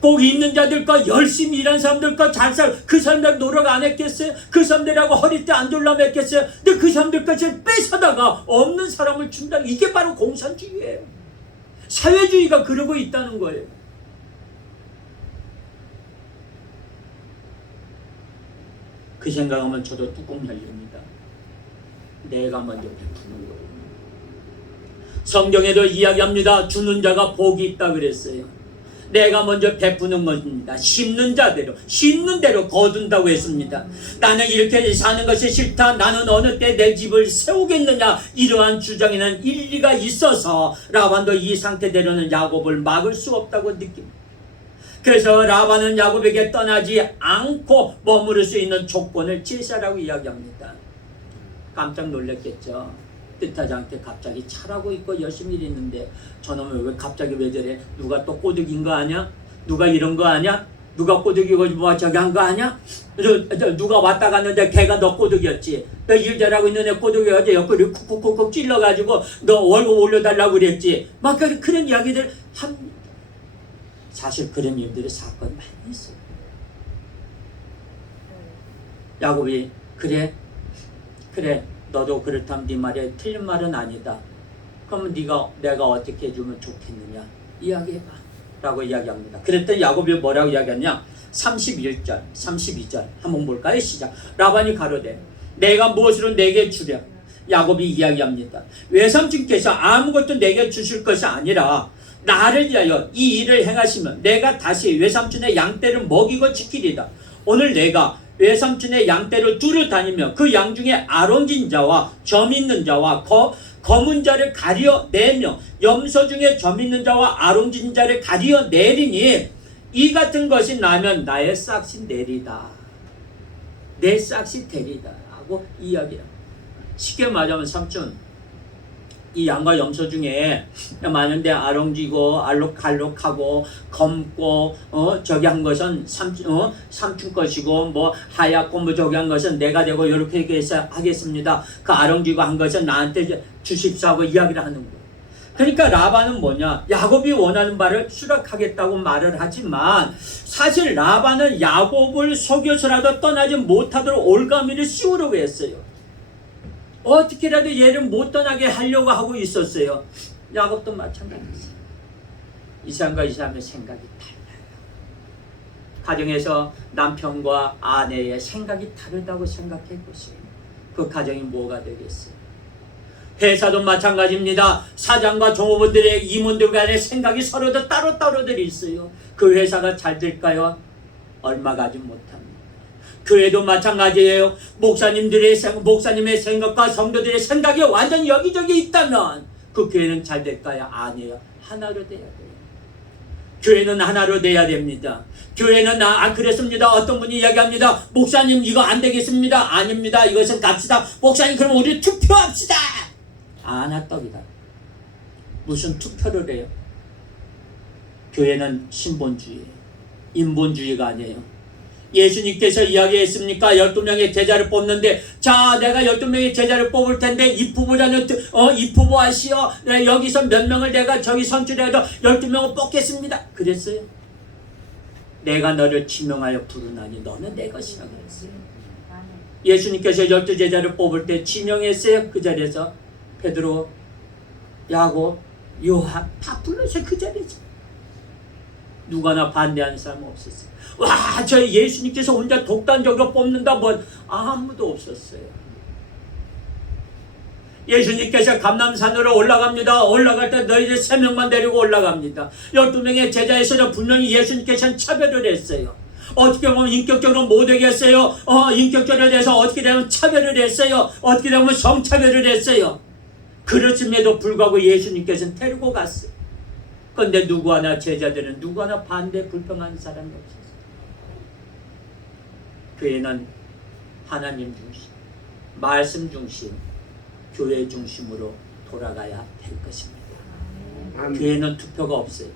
꼭 있는 자들과 열심히 일한 사람들과 잘 그 사람들 노력 안 했겠어요? 그 사람들하고 허리띠 안 둘러매 했겠어요? 근데 그 사람들까지 뺏어다가 없는 사람을 준다. 이게 바로 공산주의예요. 사회주의가 그러고 있다는 거예요. 그 생각하면 저도 뚜껑 열립니다. 내가 먼저 베푸는 거예요. 성경에도 이야기합니다. 주는 자가 복이 있다 그랬어요. 내가 먼저 베푸는 것입니다. 심는 자대로, 심는 대로 거둔다고 했습니다. 나는 이렇게 사는 것이 싫다. 나는 어느 때 내 집을 세우겠느냐. 이러한 주장에는 일리가 있어서 라반도 이 상태대로는 야곱을 막을 수 없다고 느낍니다. 그래서 라반은 야곱에게 떠나지 않고 머무를 수 있는 조건을 제시하라고 이야기합니다. 깜짝 놀랐겠죠. 뜻하지 않게 갑자기 차라고 있고 열심히 일했는데 저놈은 왜 갑자기 왜 저래? 누가 또 꼬드긴 거 아냐? 누가 이런 거 아냐? 누가 꼬드기고 뭐 저기 한 거 아냐? 누가 왔다 갔는데 걔가 너 꼬드기였지. 너 일 잘하고 있는 애 꼬드기였지. 옆구리 쿡쿡쿡쿡 찔러가지고 너 월급 올려달라고 그랬지. 막 그런 이야기들 합니다. 사실 그런 일들이 사건이 많이 있어요. 야곱이 그래 너도 그렇다면 네 말에 틀린 말은 아니다. 그러면 내가 어떻게 해주면 좋겠느냐 이야기해봐 라고 이야기합니다. 그랬더니 야곱이 뭐라고 이야기하냐. 31절 32절 한번 볼까요? 시작. 라반이 가로되 내가 무엇으로 내게 주랴. 야곱이 이야기합니다. 외삼촌께서 아무것도 내게 주실 것이 아니라 나를 위하여 이 일을 행하시면 내가 다시 외삼촌의 양떼를 먹이고 지키리다. 오늘 내가 외삼촌의 양떼를 두루 다니며 그 양 중에 아론진 자와 점 있는 자와 검은 자를 가려내며 염소 중에 점 있는 자와 아론진 자를 가려내리니 이 같은 것이 나면 나의 싹이 내리다. 내 싹이 되리다 하고 이야기합니다. 쉽게 말하면 삼촌, 이 양과 염소 중에 많은데 아롱지고 알록하고 검고 저기 한 것은 삼촌 것이고 뭐 하얗고 뭐 저기 한 것은 내가 되고 이렇게 해서 하겠습니다. 그 아롱지고 한 것은 나한테 주십시오 하고 이야기를 하는 거예요. 그러니까 라반은 뭐냐, 야곱이 원하는 바를 수락하겠다고 말을 하지만 사실 라반은 야곱을 속여서라도 떠나지 못하도록 올가미를 씌우려고 했어요. 어떻게라도 얘를 못 떠나게 하려고 하고 있었어요. 야곱도 마찬가지였어요. 이 사람과 이 사람의 생각이 달라요. 가정에서 남편과 아내의 생각이 다르다고 생각해 보세요. 그 가정이 뭐가 되겠어요? 회사도 마찬가지입니다. 사장과 종업원들의 임원들 간의 생각이 서로도 따로따로들 있어요. 그 회사가 잘 될까요? 얼마 가지 못합니다. 교회도 마찬가지예요. 목사님의 생각과 성도들의 생각이 완전 여기저기 있다면 그 교회는 잘 될까요? 아니에요. 하나로 돼야 돼요. 교회는 하나로 돼야 됩니다. 교회는 그랬습니다. 어떤 분이 이야기합니다. 목사님 이거 안 되겠습니다. 아닙니다. 이것은 갑시다. 목사님 그럼 우리 투표합시다. 하나 떡이다. 무슨 투표를 해요? 교회는 신본주의예요. 인본주의가 아니에요. 예수님께서 이야기했습니까? 12명의 제자를 뽑는데, 자, 내가 12명의 제자를 뽑을 텐데 이 후보자는 이 후보하시오. 여기서 몇 명을 내가 저기 선출해서 12명을 뽑겠습니다. 그랬어요? 내가 너를 지명하여 부르나니 너는 내 것이라고 했어요. 예수님께서 12제자를 뽑을 때 지명했어요. 그 자리에서 베드로, 야곱, 요한 다 불렀어요. 그 자리에서. 누가나 반대하는 사람 없었어요. 와, 저 예수님께서 혼자 독단적으로 뽑는다, 뭐 아무도 없었어요. 예수님께서 감람산으로 올라갑니다. 올라갈 때 너희들 3명만 데리고 올라갑니다. 12명의 제자에서는 분명히 예수님께서는 차별을 했어요. 어떻게 보면 인격적으로 못되게 했어요. 인격적으로 해서 어떻게 되면 차별을 했어요. 어떻게 되면 성차별을 했어요. 그렇음에도 불구하고 예수님께서는 데리고 갔어요. 그런데 누구 하나 제자들은 누구 하나 반대 불평하는 사람이 없었어요. 교회는 하나님 중심, 말씀 중심, 교회 중심으로 돌아가야 될 것입니다. 교회는 투표가 없어요.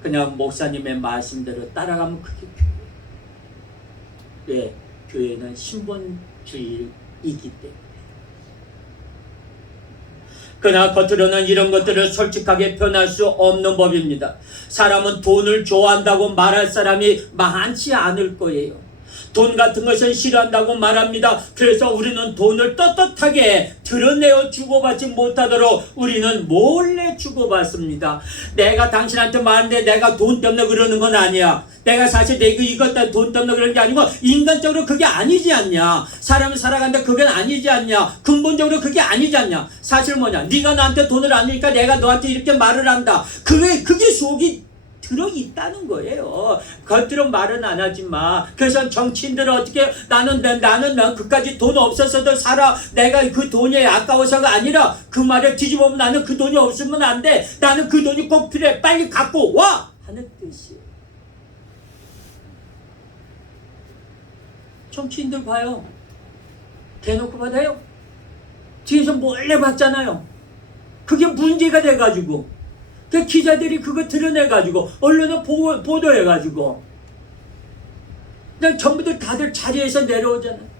그냥 목사님의 말씀대로 따라가면 그게 교회예요. 왜? 교회는 신본주의이기 때문에. 그러나 겉으로는 이런 것들을 솔직하게 표현할 수 없는 법입니다. 사람은 돈을 좋아한다고 말할 사람이 많지 않을 거예요. 돈 같은 것은 싫어한다고 말합니다. 그래서 우리는 돈을 떳떳하게 드러내어 주고받지 못하도록 우리는 몰래 주고받습니다. 내가 당신한테 말하는데 내가 돈 때문에 그러는 건 아니야. 내가 사실 이것 때문에 돈 때문에 그런 게 아니고 인간적으로 그게 아니지 않냐. 사람을 살아가는데 그건 아니지 않냐. 근본적으로 그게 아니지 않냐. 사실 뭐냐. 네가 나한테 돈을 안 주니까 내가 너한테 이렇게 말을 한다. 그게 속이 들어있다는 거예요. 겉으로 말은 안 하지만. 그래서 정치인들은 어떻게 나는 그까지 돈 없어서도 살아. 내가 그 돈이 아까워서가 아니라 그 말을 뒤집어보면 나는 그 돈이 없으면 안 돼. 나는 그 돈이 꼭 필요해. 빨리 갖고 와! 하는 뜻이에요. 정치인들 봐요. 대놓고 받아요. 뒤에서 몰래 받잖아요. 그게 문제가 돼가지고 그 기자들이 그거 드러내가지고 언론에 보도해가지고 그냥 전부들 다들 자리에서 내려오잖아요.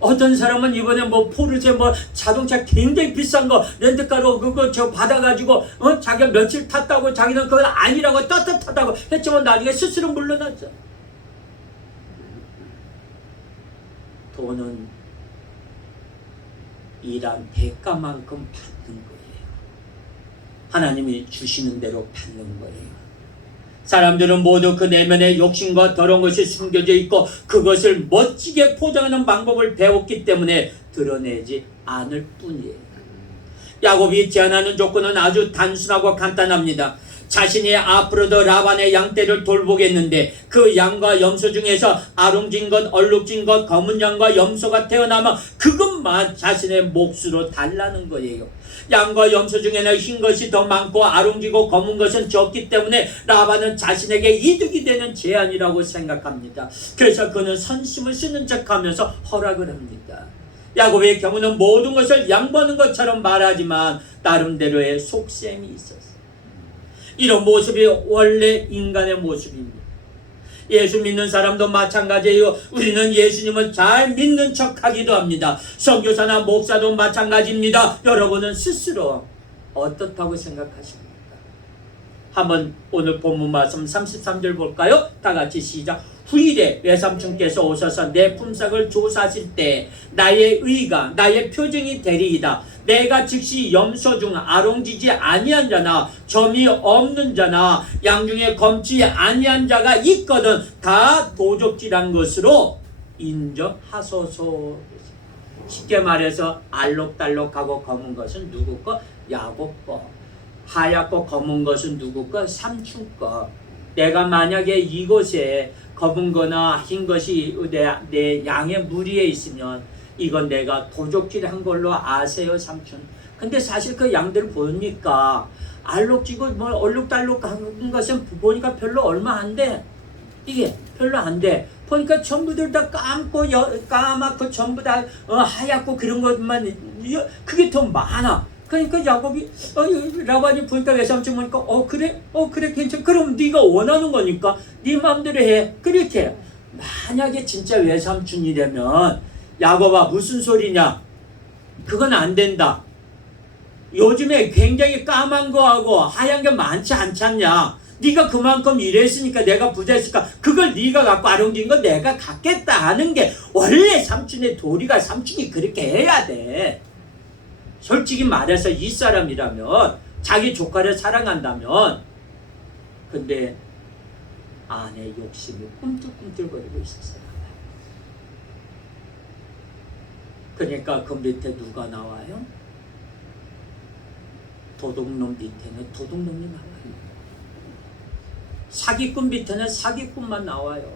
어떤 사람은 이번에 포르쉐 자동차 굉장히 비싼 거 렌트카로 그거 받아가지고 자기가 며칠 탔다고 자기는 그건 아니라고 떳떳하다고 했지만 나중에 스스로 물러났죠. 돈은 일한 대가만큼 받는 거예요. 하나님이 주시는 대로 받는 거예요. 사람들은 모두 그 내면에 욕심과 더러운 것이 숨겨져 있고 그것을 멋지게 포장하는 방법을 배웠기 때문에 드러내지 않을 뿐이에요. 야곱이 제안하는 조건은 아주 단순하고 간단합니다. 자신이 앞으로도 라반의 양떼를 돌보겠는데 그 양과 염소 중에서 아롱진 것, 얼룩진 것, 검은 양과 염소가 태어나면 그것만 자신의 몫으로 달라는 거예요. 양과 염소 중에는 흰 것이 더 많고 아롱지고 검은 것은 적기 때문에 라반은 자신에게 이득이 되는 제안이라고 생각합니다. 그래서 그는 선심을 쓰는 척하면서 허락을 합니다. 야곱의 경우는 모든 것을 양보하는 것처럼 말하지만 나름대로의 속셈이 있었어요. 이런 모습이 원래 인간의 모습입니다. 예수 믿는 사람도 마찬가지예요. 우리는 예수님을 잘 믿는 척하기도 합니다. 선교사나 목사도 마찬가지입니다. 여러분은 스스로 어떻다고 생각하십니까? 한번 오늘 본문 말씀 33절 볼까요? 다 같이 시작. 후일에 외삼촌께서 오셔서 내 품삯을 조사하실 때 나의 의가 나의 표정이 되리이다. 내가 즉시 염소 중 아롱지지 아니한 자나 점이 없는 자나 양 중에 검지 아니한 자가 있거든 다 도적질한 것으로 인정하소서. 쉽게 말해서 알록달록하고 검은 것은 누구 거? 야곱 거. 하얗고 검은 것은 누구 거? 삼촌 거. 내가 만약에 이곳에 검은 거나 흰 것이 내 양의 무리에 있으면 이건 내가 도적질한 걸로 아세요, 삼촌. 근데 사실 그 양들 보니까 알록지고 얼룩달룩한 것은 보니까 별로 얼마 안 돼. 이게 별로 안 돼. 보니까 전부들 다 까맣고 전부 다 하얗고 그런 것만 그게 더 많아. 그러니까 야곱이 라반이 보니까 외삼촌 보니까 그래 괜찮아. 그럼 네가 원하는 거니까 네 마음대로 해. 그렇게. 만약에 진짜 외삼촌이라면 야곱아 무슨 소리냐? 그건 안 된다. 요즘에 굉장히 까만 거하고 하얀 게 많지 않잖냐? 네가 그만큼 일했으니까 내가 부자였으니까 그걸 네가 갖고 아롱진 거 내가 갖겠다 하는 게 원래 삼촌의 도리가 삼촌이 그렇게 해야 돼. 솔직히 말해서 이 사람이라면 자기 조카를 사랑한다면 근데 아내 욕심이 꿈틀꿈틀거리고 있었어요. 그러니까 그 밑에 누가 나와요? 도둑놈 밑에는 도둑놈이 나와요. 사기꾼 밑에는 사기꾼만 나와요.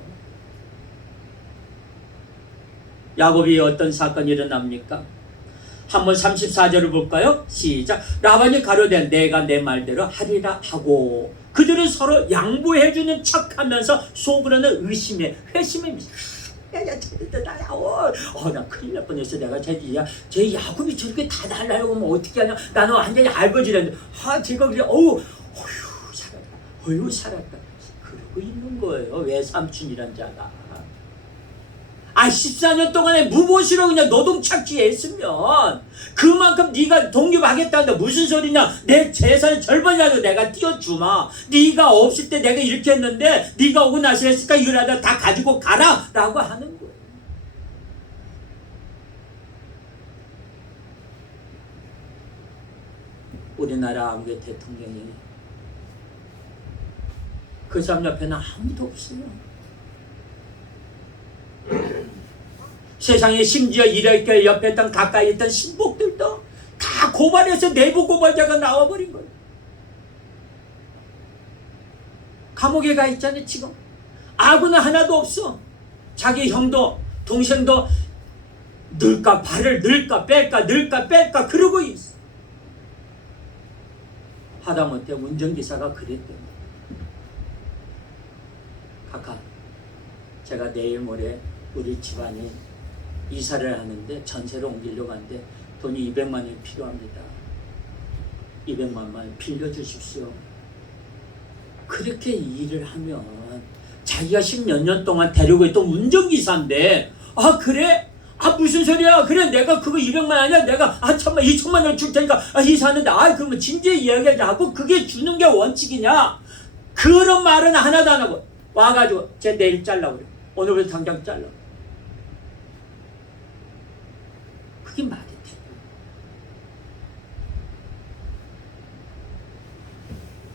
야곱이 어떤 사건이 일어납니까? 한번 34절을 볼까요? 시작. 라반이 가로되 내가 내 말대로 하리라 하고 그들은 서로 양보해주는 척하면서 속으로는 의심에 회심에 나 큰일 날 뻔했어. 내가 제 야곱이 저렇게 다 달라요. 그러면 어떻게 하냐? 나는 완전히 알버지랬는데 제가 그래 살았다. 그러고 있는 거예요. 외삼촌이란 자가. 14년 동안에 무보시로 그냥 노동찾기 했으면 그만큼 네가 독립하겠다는데 무슨 소리냐? 내 재산의 절반이라도 내가 띄워주마. 네가 없을 때 내가 이렇게 했는데 네가 오고 나서 했으니까 이거라도 다 가지고 가라 라고 하는 거예요. 우리나라 아무개 대통령이 그 사람 옆에는 아무도 없어요. 세상에 심지어 이렇게 옆에 있던 가까이 있던 신복들도 다 고발해서 내부 고발자가 나와버린 거예요. 감옥에 가 있잖아요. 지금 아구는 하나도 없어. 자기 형도 동생도 발을 넣을까 뺄까 그러고 있어. 하다못해 운전기사가 그랬대요. 카카, 제가 내일 모레 우리 집안이 이사를 하는데 전세를 옮기려고 하는데 돈이 200만 원이 필요합니다. 200만 원 빌려주십시오. 그렇게 일을 하면 자기가 10몇 년 동안 데리고 있던 운전기사인데 그래? 무슨 소리야? 그래 내가 그거 200만 아니야? 내가 1000만 2천만 원 줄 테니까 이사하는데 그러면 진지하게 이야기하지 않고 그게 주는 게 원칙이냐? 그런 말은 하나도 안 하고 와가지고 쟤 내일 잘라 그래. 오늘부터 당장 잘라. 그게 말이 돼.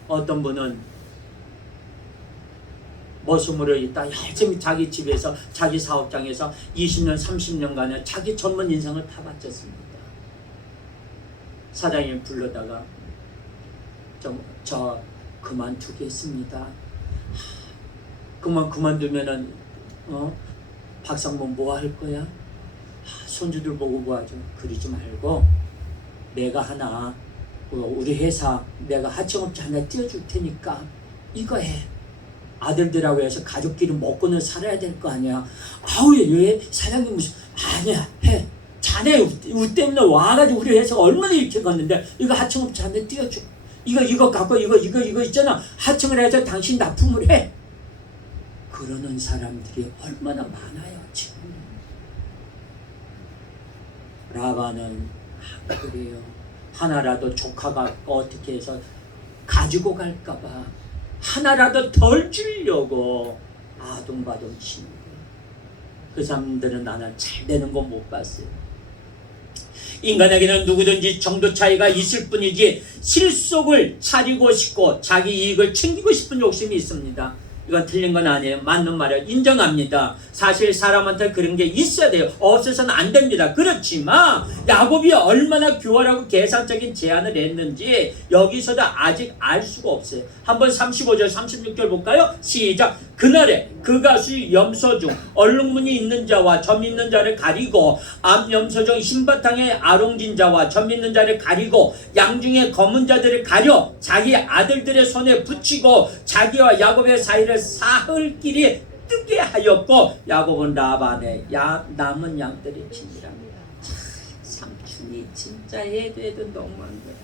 어떤 분은 머슴으로 있다 열심히 자기 집에서 자기 사업장에서 20년 30년간의 자기 전문 인생을 다 바쳤습니다. 사장님 불러다가 저 그만두겠습니다. 그만두면은 박상무 뭐 할 거야? 손주들 보고 뭐 하죠? 그러지 말고 내가 하나 우리 회사 내가 하청업체 하나 띄워줄 테니까 이거 해. 아들들하고 해서 가족끼리 먹고는 살아야 될 거 아니야. 왜 사장님 무슨 아니야 해. 자네 우리 때문에 와가지고 우리 회사가 얼마나 이렇게 갔는데 이거 하청업체 하나 띄워줘. 이거 갖고 이거 있잖아. 하청을 해서 당신 납품을 해. 그러는 사람들이 얼마나 많아요 지금. 라반은 그래요. 하나라도 조카가 어떻게 해서 가지고 갈까봐 하나라도 덜 주려고 아둥바둥 치는 거예요. 그 사람들은 나는 잘 되는 거 못 봤어요. 인간에게는 누구든지 정도 차이가 있을 뿐이지 실속을 차리고 싶고 자기 이익을 챙기고 싶은 욕심이 있습니다. 이건 틀린 건 아니에요. 맞는 말이에요. 인정합니다. 사실 사람한테 그런 게 있어야 돼요. 없어서는 안 됩니다. 그렇지만 야곱이 얼마나 교활하고 계산적인 제안을 했는지 여기서도 아직 알 수가 없어요. 한번 35절 36절 볼까요? 시작. 그날에 그가 수 염소 중 얼룩무늬 있는 자와 점 있는 자를 가리고 암 염소 중 흰바탕에 아롱진 자와 점 있는 자를 가리고 양 중에 검은 자들을 가려 자기 아들들의 손에 붙이고 자기와 야곱의 사이를 사흘끼리 뜨게 하였고 야곱은 라반의 남은 양들이 친밀합니다. 삼촌 당신이 진짜 해도 너무한 거야.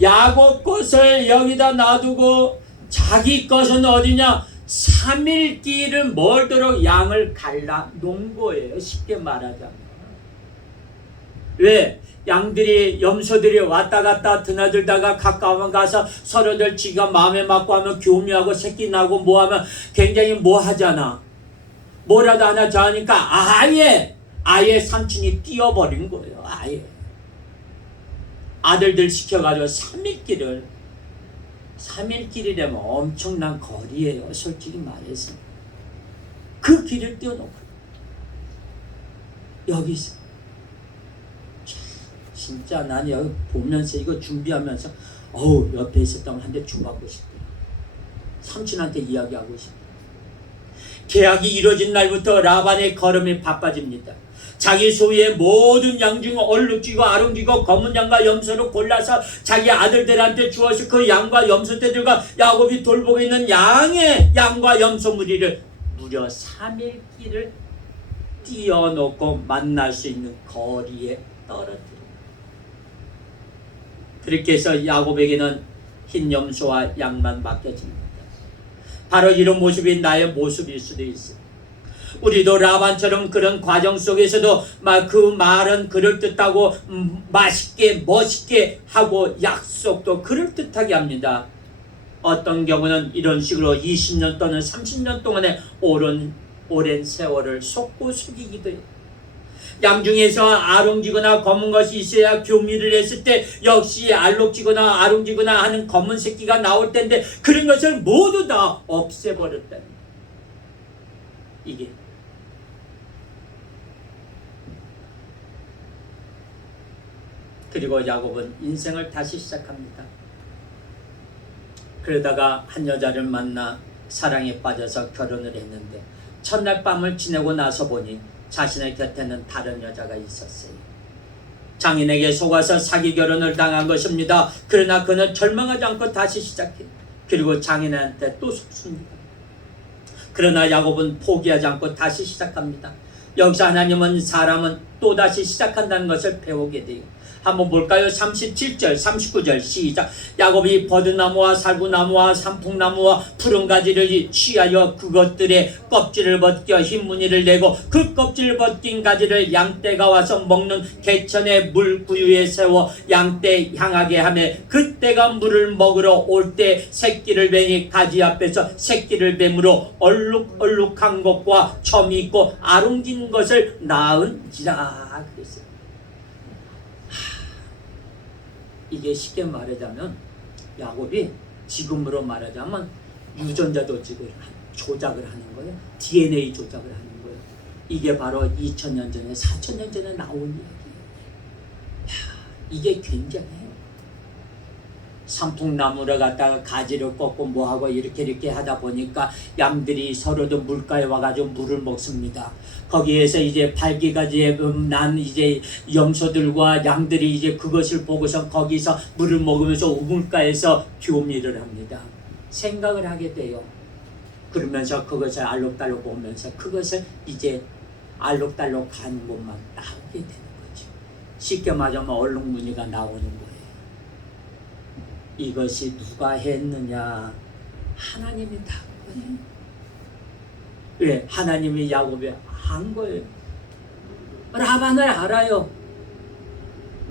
야곱 것을 여기다 놔두고 자기 것은 어디냐? 3일 길을 멀도록 양을 갈라 놓은 거예요. 쉽게 말하자면. 왜? 양들이 염소들이 왔다 갔다 드나들다가 가까우면 가서 서로들 지가 마음에 맞고 하면 교미하고 새끼 나고 뭐하면 굉장히 뭐하잖아. 뭐라도 하나 좋아하니까 아예 삼촌이 뛰어버린 거예요. 아예 아들들 시켜가지고 3일 길이라면 엄청난 거리예요. 솔직히 말해서 그 길을 띄워놓고 여기서 진짜 난 여기 보면서 이거 준비하면서 옆에 있었던 한 대 주고받고 싶더라. 삼촌한테 이야기하고 싶더라. 계약이 이루어진 날부터 라반의 걸음이 바빠집니다. 자기 소유의 모든 양 중 얼룩지고 아롱지고 검은 양과 염소를 골라서 자기 아들들한테 주어서 그 양과 염소떼들과 야곱이 돌보고 있는 양과 염소 무리를 무려 3일 길을 띄워놓고 만날 수 있는 거리에 떨어뜨립니다. 그렇게 해서 야곱에게는 흰 염소와 양만 맡겨집니다. 바로 이런 모습이 나의 모습일 수도 있어요. 우리도 라반처럼 그런 과정 속에서도 그 말은 그럴듯하고 맛있게 멋있게 하고 약속도 그럴듯하게 합니다. 어떤 경우는 이런 식으로 20년 또는 30년 동안의 오랜 세월을 속고 속이기도 해요. 양 중에서 아롱지거나 검은 것이 있어야 교미를 했을 때 역시 알록지거나 아롱지거나 하는 검은 새끼가 나올 텐데 그런 것을 모두 다 없애버렸다. 이게 그리고 야곱은 인생을 다시 시작합니다. 그러다가 한 여자를 만나 사랑에 빠져서 결혼을 했는데 첫날 밤을 지내고 나서 보니 자신의 곁에는 다른 여자가 있었어요. 장인에게 속아서 사기 결혼을 당한 것입니다. 그러나 그는 절망하지 않고 다시 시작해요. 그리고 장인한테 또 속습니다. 그러나 야곱은 포기하지 않고 다시 시작합니다. 여기서 하나님은 사람은 또다시 시작한다는 것을 배우게 돼요. 한번 볼까요? 37절, 39절 시작. 야곱이 버드나무와 살구나무와 산풍나무와 푸른 가지를 취하여 그것들의 껍질을 벗겨 흰 무늬를 내고 그 껍질을 벗긴 가지를 양떼가 와서 먹는 개천의 물구유에 세워 양떼 향하게 하며 그때가 물을 먹으러 올 때 새끼를 베니 가지 앞에서 새끼를 뱀으로 얼룩얼룩한 것과 점이 있고 아롱진 것을 낳은지라 그랬어요. 이게 쉽게 말하자면 야곱이 지금으로 말하자면 유전자 조작을 하는 거예요. DNA 조작을 하는 거예요. 이게 바로 2000년 전에 4000년 전에 나온 이야기예요. 이게 굉장해요. 산풍나무를 갖다가 가지를 꺾고 뭐하고 이렇게 하다 보니까 양들이 서로도 물가에 와가지고 물을 먹습니다. 거기에서 이제 발기가지에 난 이제 염소들과 양들이 이제 그것을 보고서 거기서 물을 먹으면서 우물가에서 교미를 합니다. 생각을 하게 돼요. 그러면서 그것을 알록달록 보면서 그것을 이제 알록달록 간 곳만 나오게 되는 거죠. 쉽게 말하면 얼룩무늬가 나오는 거예요. 이것이 누가 했느냐? 하나님이 다 한 거예요. 왜? 하나님이 야곱에 한 거예요. 라반을 알아요.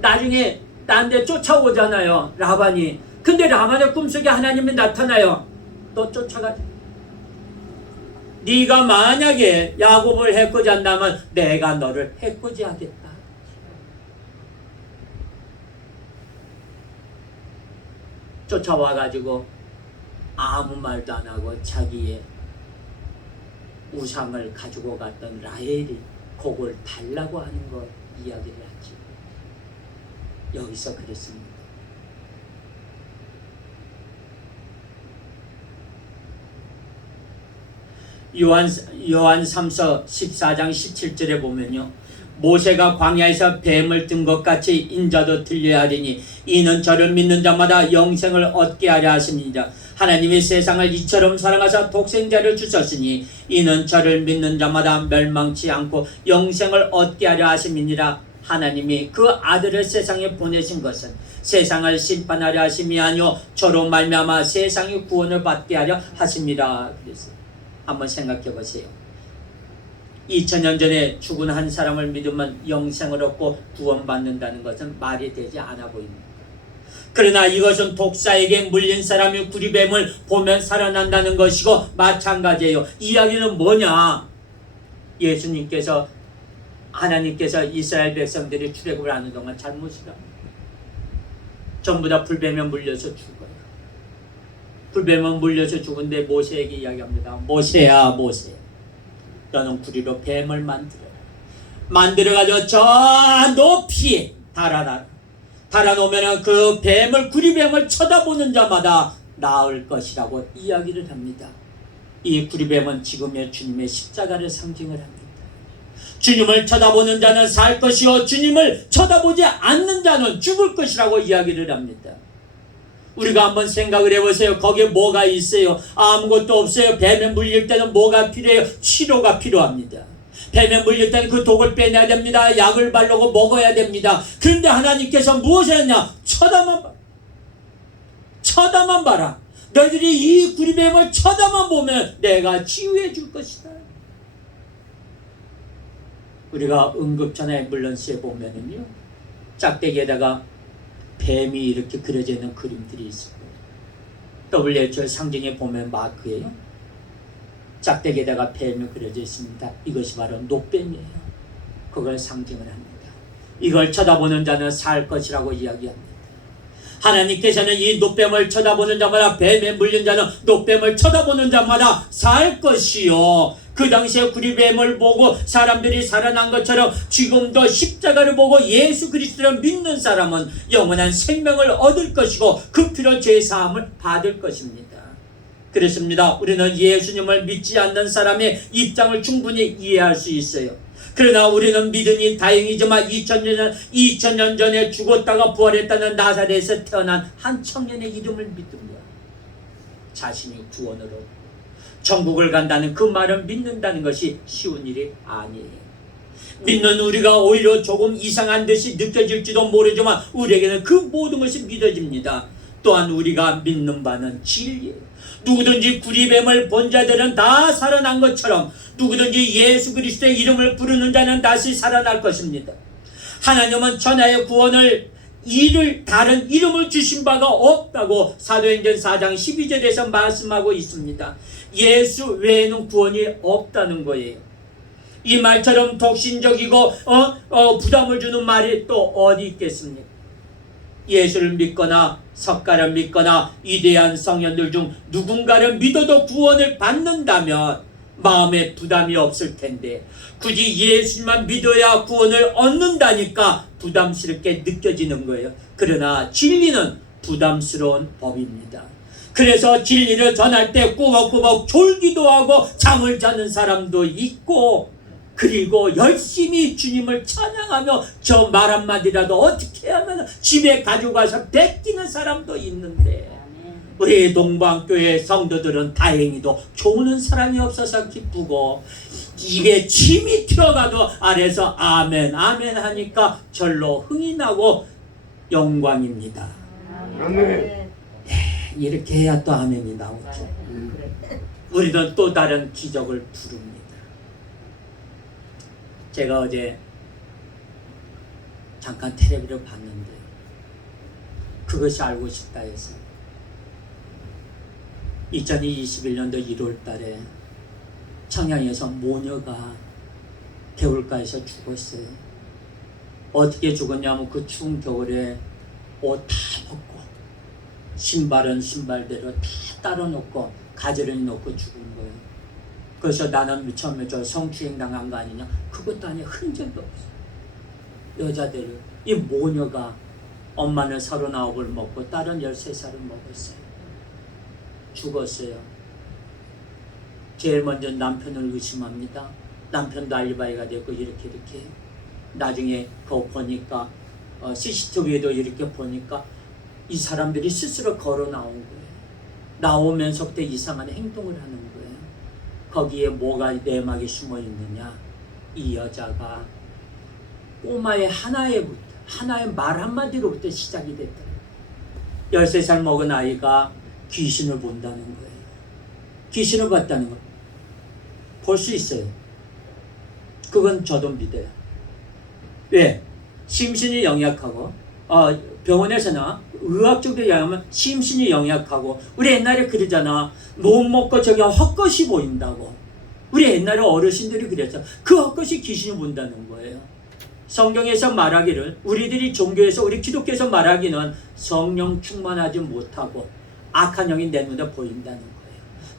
나중에 나한테 쫓아오잖아요. 라반이. 근데 라반의 꿈속에 하나님이 나타나요. 너 쫓아가지. 네가 만약에 야곱을 해코지 한다면 내가 너를 해코지 하겠다. 쫓아와가지고 아무 말도 안 하고 자기의 우상을 가지고 갔던 라헬이 그걸 달라고 하는 걸 이야기를 하죠. 여기서 그랬습니다. 요한 3서 14장 17절에 보면요. 모세가 광야에서 뱀을 든 것 같이 인자도 들려야 하리니 이는 저를 믿는 자마다 영생을 얻게 하려 하십니다. 하나님이 세상을 이처럼 사랑하사 독생자를 주셨으니 이는 저를 믿는 자마다 멸망치 않고 영생을 얻게 하려 하심이니라. 하나님이 그 아들을 세상에 보내신 것은 세상을 심판하려 하심이 아니요 저로 말미암아 세상이 구원을 받게 하려 하심이라. 그래서 한번 생각해 보세요. 2000년 전에 죽은 한 사람을 믿으면 영생을 얻고 구원받는다는 것은 말이 되지 않아 보입니다. 그러나 이것은 독사에게 물린 사람이 구리뱀을 보면 살아난다는 것이고 마찬가지예요. 이야기는 뭐냐? 예수님께서 하나님께서 이스라엘 백성들이 출애굽을 하는 동안 잘못이라 전부 다 불뱀에 물려서 죽어요. 불뱀에 물려서 죽은데 모세에게 이야기합니다. 모세야 모세, 너는 구리로 뱀을 만들어가지고 저 높이 달아놓으면 그 뱀을 구리뱀을 쳐다보는 자마다 나을 것이라고 이야기를 합니다. 이 구리뱀은 지금의 주님의 십자가를 상징을 합니다. 주님을 쳐다보는 자는 살 것이요 주님을 쳐다보지 않는 자는 죽을 것이라고 이야기를 합니다. 우리가 한번 생각을 해보세요. 거기에 뭐가 있어요? 아무것도 없어요. 뱀에 물릴 때는 뭐가 필요해요? 치료가 필요합니다. 뱀에 물릴 때는 그 독을 빼내야 됩니다. 약을 바르고 먹어야 됩니다. 그런데 하나님께서 무엇을 했냐? 쳐다만 봐라. 너희들이 이 구리뱀을 쳐다만 보면 내가 치유해 줄 것이다. 우리가 응급전화에 앰뷸런스에 보면은요, 짝대기에다가 뱀이 이렇게 그려져 있는 그림들이 있어요. WHO 상징에 보면 마크예요. 짝대기에다가 뱀이 그려져 있습니다. 이것이 바로 노뱀이에요. 그걸 상징을 합니다. 이걸 쳐다보는 자는 살 것이라고 이야기합니다. 하나님께서는 이 노뱀을 쳐다보는 자마다, 뱀에 물린 자는 노뱀을 쳐다보는 자마다 살 것이요. 그 당시에 구리뱀을 보고 사람들이 살아난 것처럼 지금도 십자가를 보고 예수 그리스도를 믿는 사람은 영원한 생명을 얻을 것이고 그 피로 죄사함을 받을 것입니다. 그렇습니다. 우리는 예수님을 믿지 않는 사람의 입장을 충분히 이해할 수 있어요. 그러나 우리는 믿으니 다행이지만 2000년 전에 죽었다가 부활했다는 나사렛에서 태어난 한 청년의 이름을 믿으며 자신이 구원으로 천국을 간다는 그 말을 믿는다는 것이 쉬운 일이 아니에요. 믿는 우리가 오히려 조금 이상한 듯이 느껴질지도 모르지만 우리에게는 그 모든 것이 믿어집니다. 또한 우리가 믿는 바는 진리예요. 누구든지 구리뱀을 본 자들은 다 살아난 것처럼 누구든지 예수 그리스도의 이름을 부르는 자는 다시 살아날 것입니다. 하나님은 천하의 구원을 다른 이름을 주신 바가 없다고 사도행전 4장 12절에서 말씀하고 있습니다. 예수 외에는 구원이 없다는 거예요. 이 말처럼 독신적이고 부담을 주는 말이 또 어디 있겠습니까? 예수를 믿거나 석가를 믿거나 위대한 성현들 중 누군가를 믿어도 구원을 받는다면 마음에 부담이 없을 텐데 굳이 예수님만 믿어야 구원을 얻는다니까 부담스럽게 느껴지는 거예요. 그러나 진리는 부담스러운 법입니다. 그래서 진리를 전할 때 꾸벅꾸벅 졸기도 하고 잠을 자는 사람도 있고, 그리고 열심히 주님을 찬양하며 저 말 한마디라도 어떻게 하면 집에 가져가서 베끼는 사람도 있는데, 우리 동방교회 성도들은 다행히도 조는 사람이 없어서 기쁘고 입에 침이 튀어가도 아래서 아멘 아멘 하니까 절로 흥이 나고 영광입니다. 아멘. 이렇게 해야 또 아멘이 나오죠. 우리는 또 다른 기적을 부릅니다. 제가 어제 잠깐 텔레비를 봤는데 그것이 알고 싶다 해서 2021년도 1월 달에 청양에서 모녀가 개울가에서 죽었어요. 어떻게 죽었냐면 그 추운 겨울에 옷 다 벗고 신발은 신발대로 다 따로 놓고 가지런히 놓고 죽은 거예요. 그래서 나는 처음에 저 성추행 당한 거 아니냐? 그것도 아니야. 흔적도 없어. 여자들, 이 모녀가 엄마는 39을 먹고 딸은 13살을 먹었어요. 죽었어요. 제일 먼저 남편을 의심합니다. 남편도 알리바이가 됐고 이렇게 나중에 그거 보니까 CCTV에도 이렇게 보니까 이 사람들이 스스로 걸어 나온 거예요. 나오면서 그때 이상한 행동을 하는 거예요. 거기에 뭐가 내막에 숨어 있느냐? 이 여자가 꼬마의 하나의 말 한마디로부터 시작이 됐다. 13살 먹은 아이가 귀신을 본다는 거예요. 귀신을 봤다는 거. 볼 수 있어요. 그건 저도 믿어요. 왜? 심신이 영약하고 병원에서나 의학적으로 얘기하면 심신이 영약하고 우리 옛날에 그러잖아. 못 먹고 저기 헛것이 보인다고. 우리 옛날에 어르신들이 그랬어. 그 헛것이 귀신이 본다는 거예요. 성경에서 말하기를 우리들이 종교에서 우리 기독교에서 말하기는 성령 충만하지 못하고 악한 영이 내 눈에 보인다는 거예요.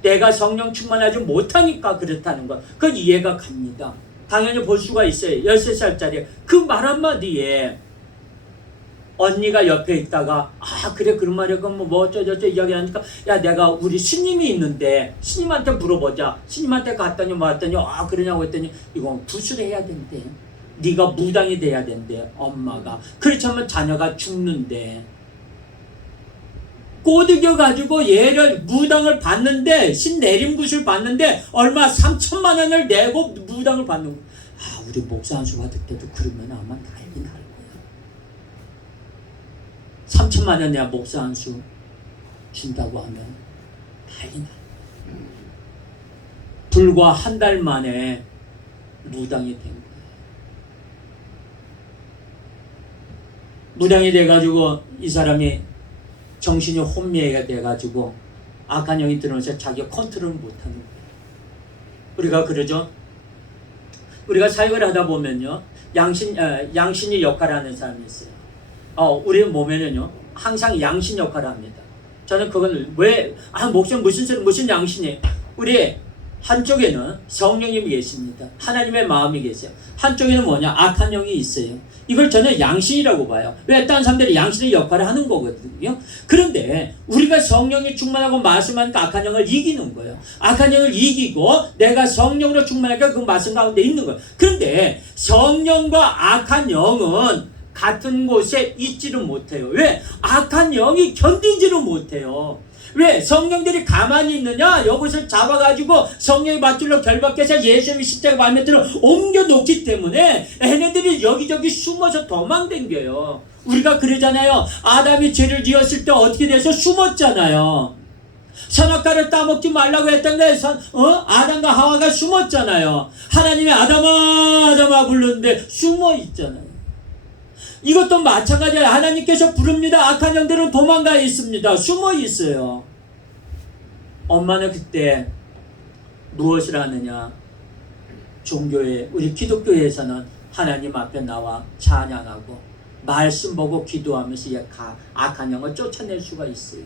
내가 성령 충만하지 못하니까 그렇다는 것. 그건 이해가 갑니다. 당연히 볼 수가 있어요. 13살짜리 그 말 한마디에 언니가 옆에 있다가 그래 그런 말이야 그럼 뭐 어쩌저쩌 이야기하니까 야 내가 우리 스님이 있는데 스님한테 물어보자. 스님한테 갔더니 뭐 했더니 그러냐고 했더니 이건 구술해야 된대. 네가 무당이 돼야 된대. 엄마가. 그렇지 않으면 자녀가 죽는데. 꼬드겨 가지고 얘를 무당을 받는데 신내림굿을 받는데 얼마 3천만 원을 내고 무당을 받는 거. 우리 목사 한 수 받을 때도 그러면 아마 난리 날 거야. 3천만 원 내가 목사 한 수 준다고 하면 난리 나. 불과 한 달 만에 무당이 된 거야. 무당이 돼가지고 이 사람이 정신이 혼미해가 돼가지고 악한 영이 들어오면서 자기가 컨트롤을 못하는 거예요. 우리가 그러죠. 우리가 사역을 하다 보면요, 양신이 역할하는 사람이 있어요. 우리 몸에는요 항상 양신 역할을 합니다. 저는 그건 왜 목사 무슨 양신이? 우리 한쪽에는 성령님이 계십니다. 하나님의 마음이 계세요. 한쪽에는 뭐냐? 악한 영이 있어요. 이걸 저는 양신이라고 봐요. 왜? 다른 사람들이 양신의 역할을 하는 거거든요. 그런데 우리가 성령이 충만하고 말씀하니까 악한 영을 이기는 거예요. 악한 영을 이기고 내가 성령으로 충만하니까 그 말씀 가운데 있는 거예요. 그런데 성령과 악한 영은 같은 곳에 있지를 못해요. 왜? 악한 영이 견디지를 못해요. 왜? 성령들이 가만히 있느냐? 이것을 잡아가지고 성령의 밧줄로 결박해서 예수님의 십자가 발밑으로 옮겨놓기 때문에 얘네들이 여기저기 숨어서 도망댕겨요. 우리가 그러잖아요. 아담이 죄를 지었을 때 어떻게 돼서 숨었잖아요. 선악과를 따먹지 말라고 했던 데 아담과 하와가 숨었잖아요. 하나님이 아담아 부르는데 숨어있잖아요. 이것도 마찬가지예요. 하나님께서 부릅니다. 악한 영들은 도망가 있습니다. 숨어 있어요. 엄마는 그때 무엇을 하느냐? 종교에, 우리 기독교에서는 하나님 앞에 나와 찬양하고 말씀 보고 기도하면서 악한 영을 쫓아낼 수가 있어요.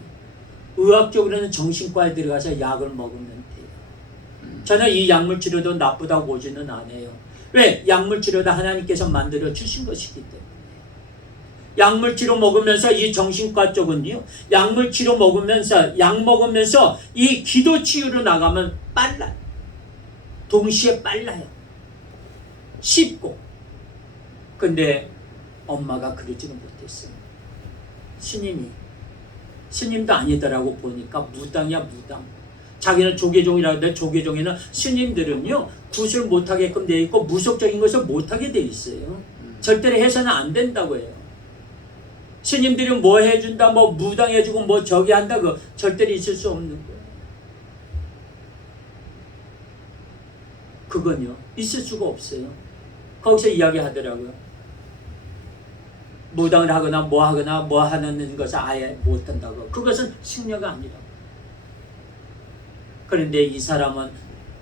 의학적으로는 정신과에 들어가서 약을 먹으면 돼요. 저는 이 약물 치료도 나쁘다고 보지는 않아요. 왜? 약물 치료도 하나님께서 만들어 주신 것이기 때문에. 약물치료 먹으면서 이 정신과 쪽은요, 약물치료 먹으면서 약 먹으면서 이 기도 치유로 나가면 빨라요. 동시에 빨라요. 쉽고. 근데 엄마가 그러지는 못했어요. 스님도 아니더라고 보니까 무당이야 무당. 자기는 조계종이라고 하는데 조계종에는 스님들은요 굿을 못하게끔 돼 있고 무속적인 것을 못하게 돼 있어요. 절대로 해서는 안 된다고 해요. 스님들이 뭐 해준다, 뭐 무당해주고 뭐 저기 한다, 그 절대로 있을 수 없는 거예요. 그건요 있을 수가 없어요. 거기서 이야기하더라고요. 무당을 하거나 뭐 하는 것을 아예 못한다고. 그것은 승려가 아니라고. 그런데 이 사람은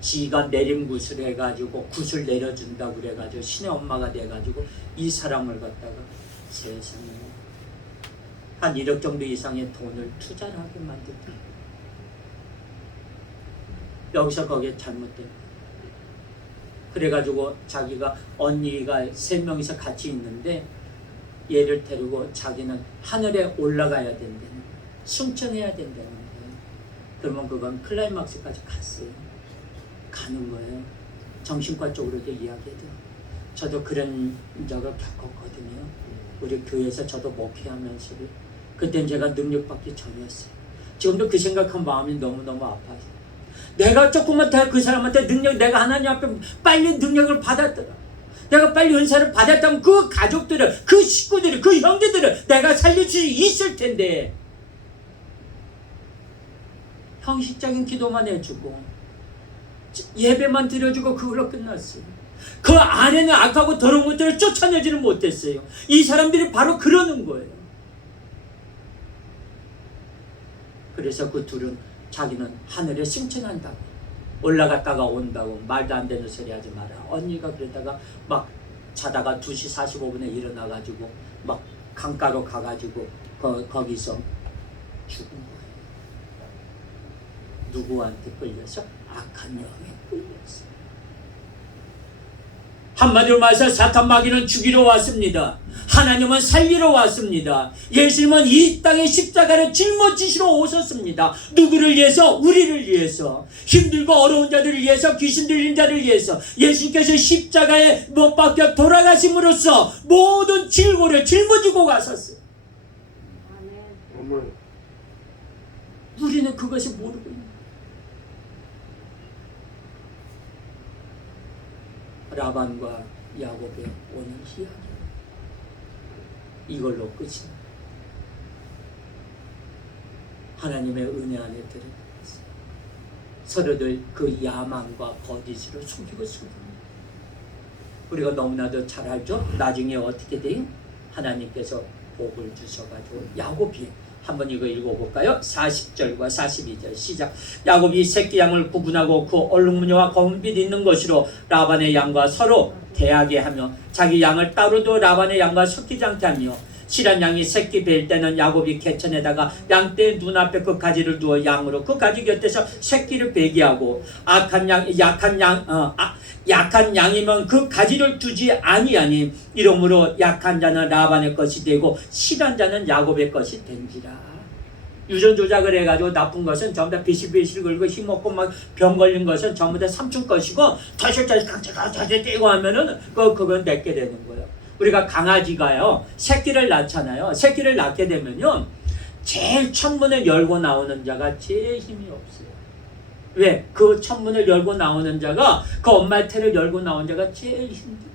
지가 내림굿을 해가지고 굿을 내려준다고 그래가지고 신의 엄마가 돼가지고 이 사람을 갖다가 세상에 한 1억 정도 이상의 돈을 투자를 하게 만들다. 여기서 거기에 잘못된. 그래가지고 자기가 언니가 3명이서 같이 있는데 얘를 데리고 자기는 하늘에 올라가야 된다는 거예요. 승천해야 된다는 거예요. 그러면 그건 클라이막스까지 갔어요. 가는 거예요. 정신과 쪽으로도 이야기해도. 저도 그런 적을 겪었거든요. 우리 교회에서 저도 목회하면서 그땐 제가 능력받기 전이었어요. 지금도 그 생각한 마음이 너무너무 아파요. 내가 조금만 더 그 사람한테 내가 하나님 앞에 빨리 능력을 받았더라. 내가 빨리 은사를 받았다면 그 가족들을, 그 식구들을, 그 형제들을 내가 살릴 수 있을 텐데, 형식적인 기도만 해주고 예배만 드려주고 그걸로 끝났어요. 그 안에는 악하고 더러운 것들을 쫓아내지는 못했어요. 이 사람들이 바로 그러는 거예요. 그래서 그 둘은 자기는 하늘에 승천한다고, 올라갔다가 온다고, 말도 안 되는 소리 하지 마라. 언니가 그러다가 막 자다가 2시 45분에 일어나가지고 막 강가로 가가지고 거기서 죽은 거예요. 누구한테 끌려서? 악한 영에 끌렸어. 한마디로 말해서 사탄 마귀는 죽이러 왔습니다. 하나님은 살리러 왔습니다. 예수님은 이 땅에 십자가를 짊어지시러 오셨습니다. 누구를 위해서? 우리를 위해서. 힘들고 어려운 자들을 위해서, 귀신 들린 자를 위해서. 예수님께서 십자가에 못 박혀 돌아가심으로써 모든 질고를 짊어지고 가셨어요. 아멘. 우리는 그것을 모르고 있는 거예요. 라반과 야곱의 오늘 이야기, 이걸로 끝입니다. 하나님의 은혜 안에 들어가서 서로들 그 야망과 거짓으로 속이고. 우리가 너무나도 잘 알죠? 나중에 어떻게 돼요? 하나님께서 복을 주셔가지고 야곱이, 한번 이거 읽어볼까요? 40절과 42절 시작. 야곱이 새끼 양을 구분하고 그 얼룩무늬와 검은빛 있는 것으로 라반의 양과 서로 대하게 하며 자기 양을 따로 두어 라반의 양과 섞이지 않게 하며, 실한 양이 새끼 뵐 때는 야곱이 개천에다가 양떼 눈앞에 그 가지를 두어 양으로 그 가지 곁에서 새끼를 베게 하고, 약한 양이면 그 가지를 두지 아니하니 이러므로 약한 자는 라반의 것이 되고 실한 자는 야곱의 것이 된지라. 유전 조작을 해가지고 나쁜 것은 전부 다 비실비실 걸고 힘없고 막 병 걸린 것은 전부 다 삼촌 것이고, 다시 떼고 하면은 그건 내게 되는 거예요. 우리가 강아지가요 새끼를 낳잖아요. 새끼를 낳게 되면요 제일 첫문을 열고 나오는 자가 제일 힘이 없어요. 왜? 그 첫문을 열고 나오는 자가, 그 엄마의 태를 열고 나온 자가 제일 힘들어요.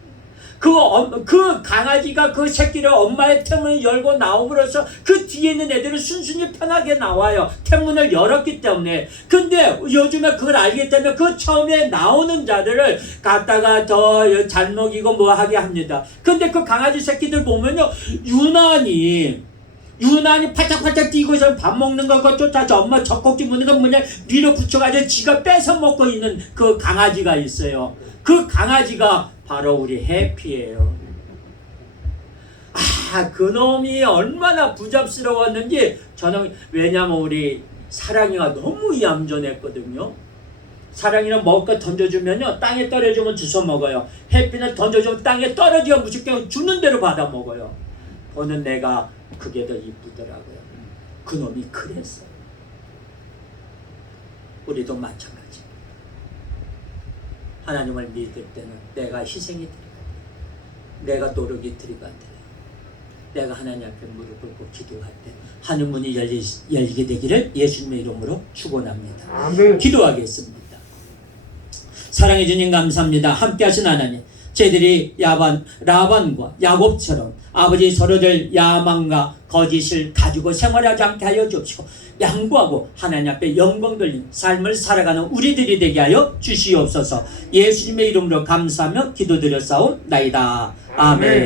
그 강아지가 그 새끼를 엄마의 태문을 열고 나옴으로써 그 뒤에 있는 애들은 순순히 편하게 나와요. 태문을 열었기 때문에. 근데 요즘에 그걸 알기 때문에 그 처음에 나오는 자들을 갖다가 더 잘 먹이고 뭐 하게 합니다. 근데 그 강아지 새끼들 보면요 유난히 팔짝팔짝 뛰고서 밥 먹는 거 쫓아서 엄마 젖꼭지 묻는 거 뭐냐 밀어 붙여가지고 지가 뺏어 먹고 있는 그 강아지가 있어요. 그 강아지가 바로 우리 해피예요. 그놈이 얼마나 부잡스러웠는지 저는, 왜냐면 우리 사랑이가 너무 얌전했거든요. 사랑이는 먹을 거 던져주면요 땅에 떨어지면 주워 먹어요. 해피는 던져주면 땅에 떨어지면 무조건 주는 대로 받아 먹어요. 보는 내가 그게 더 이쁘더라고요. 그놈이 그랬어요. 우리도 마찬가지. 하나님을 믿을 때는 내가 희생이 들어가야 돼요. 내가 노력이 들어가야 돼요. 내가 하나님 앞에 무릎 꿇고 기도할 때 하늘 문이 열리게 되기를 예수님의 이름으로 축원합니다. 아멘. 기도하겠습니다. 사랑해 주님 감사합니다. 함께 하신 하나님, 저희들이 라반과 야곱처럼 아버지 서로들 야망과 거짓을 가지고 생활하지 않게 하여 주시고, 양보하고 하나님 앞에 영광 돌린 삶을 살아가는 우리들이 되게 하여 주시옵소서. 예수님의 이름으로 감사하며 기도드렸사옵나이다. 아멘.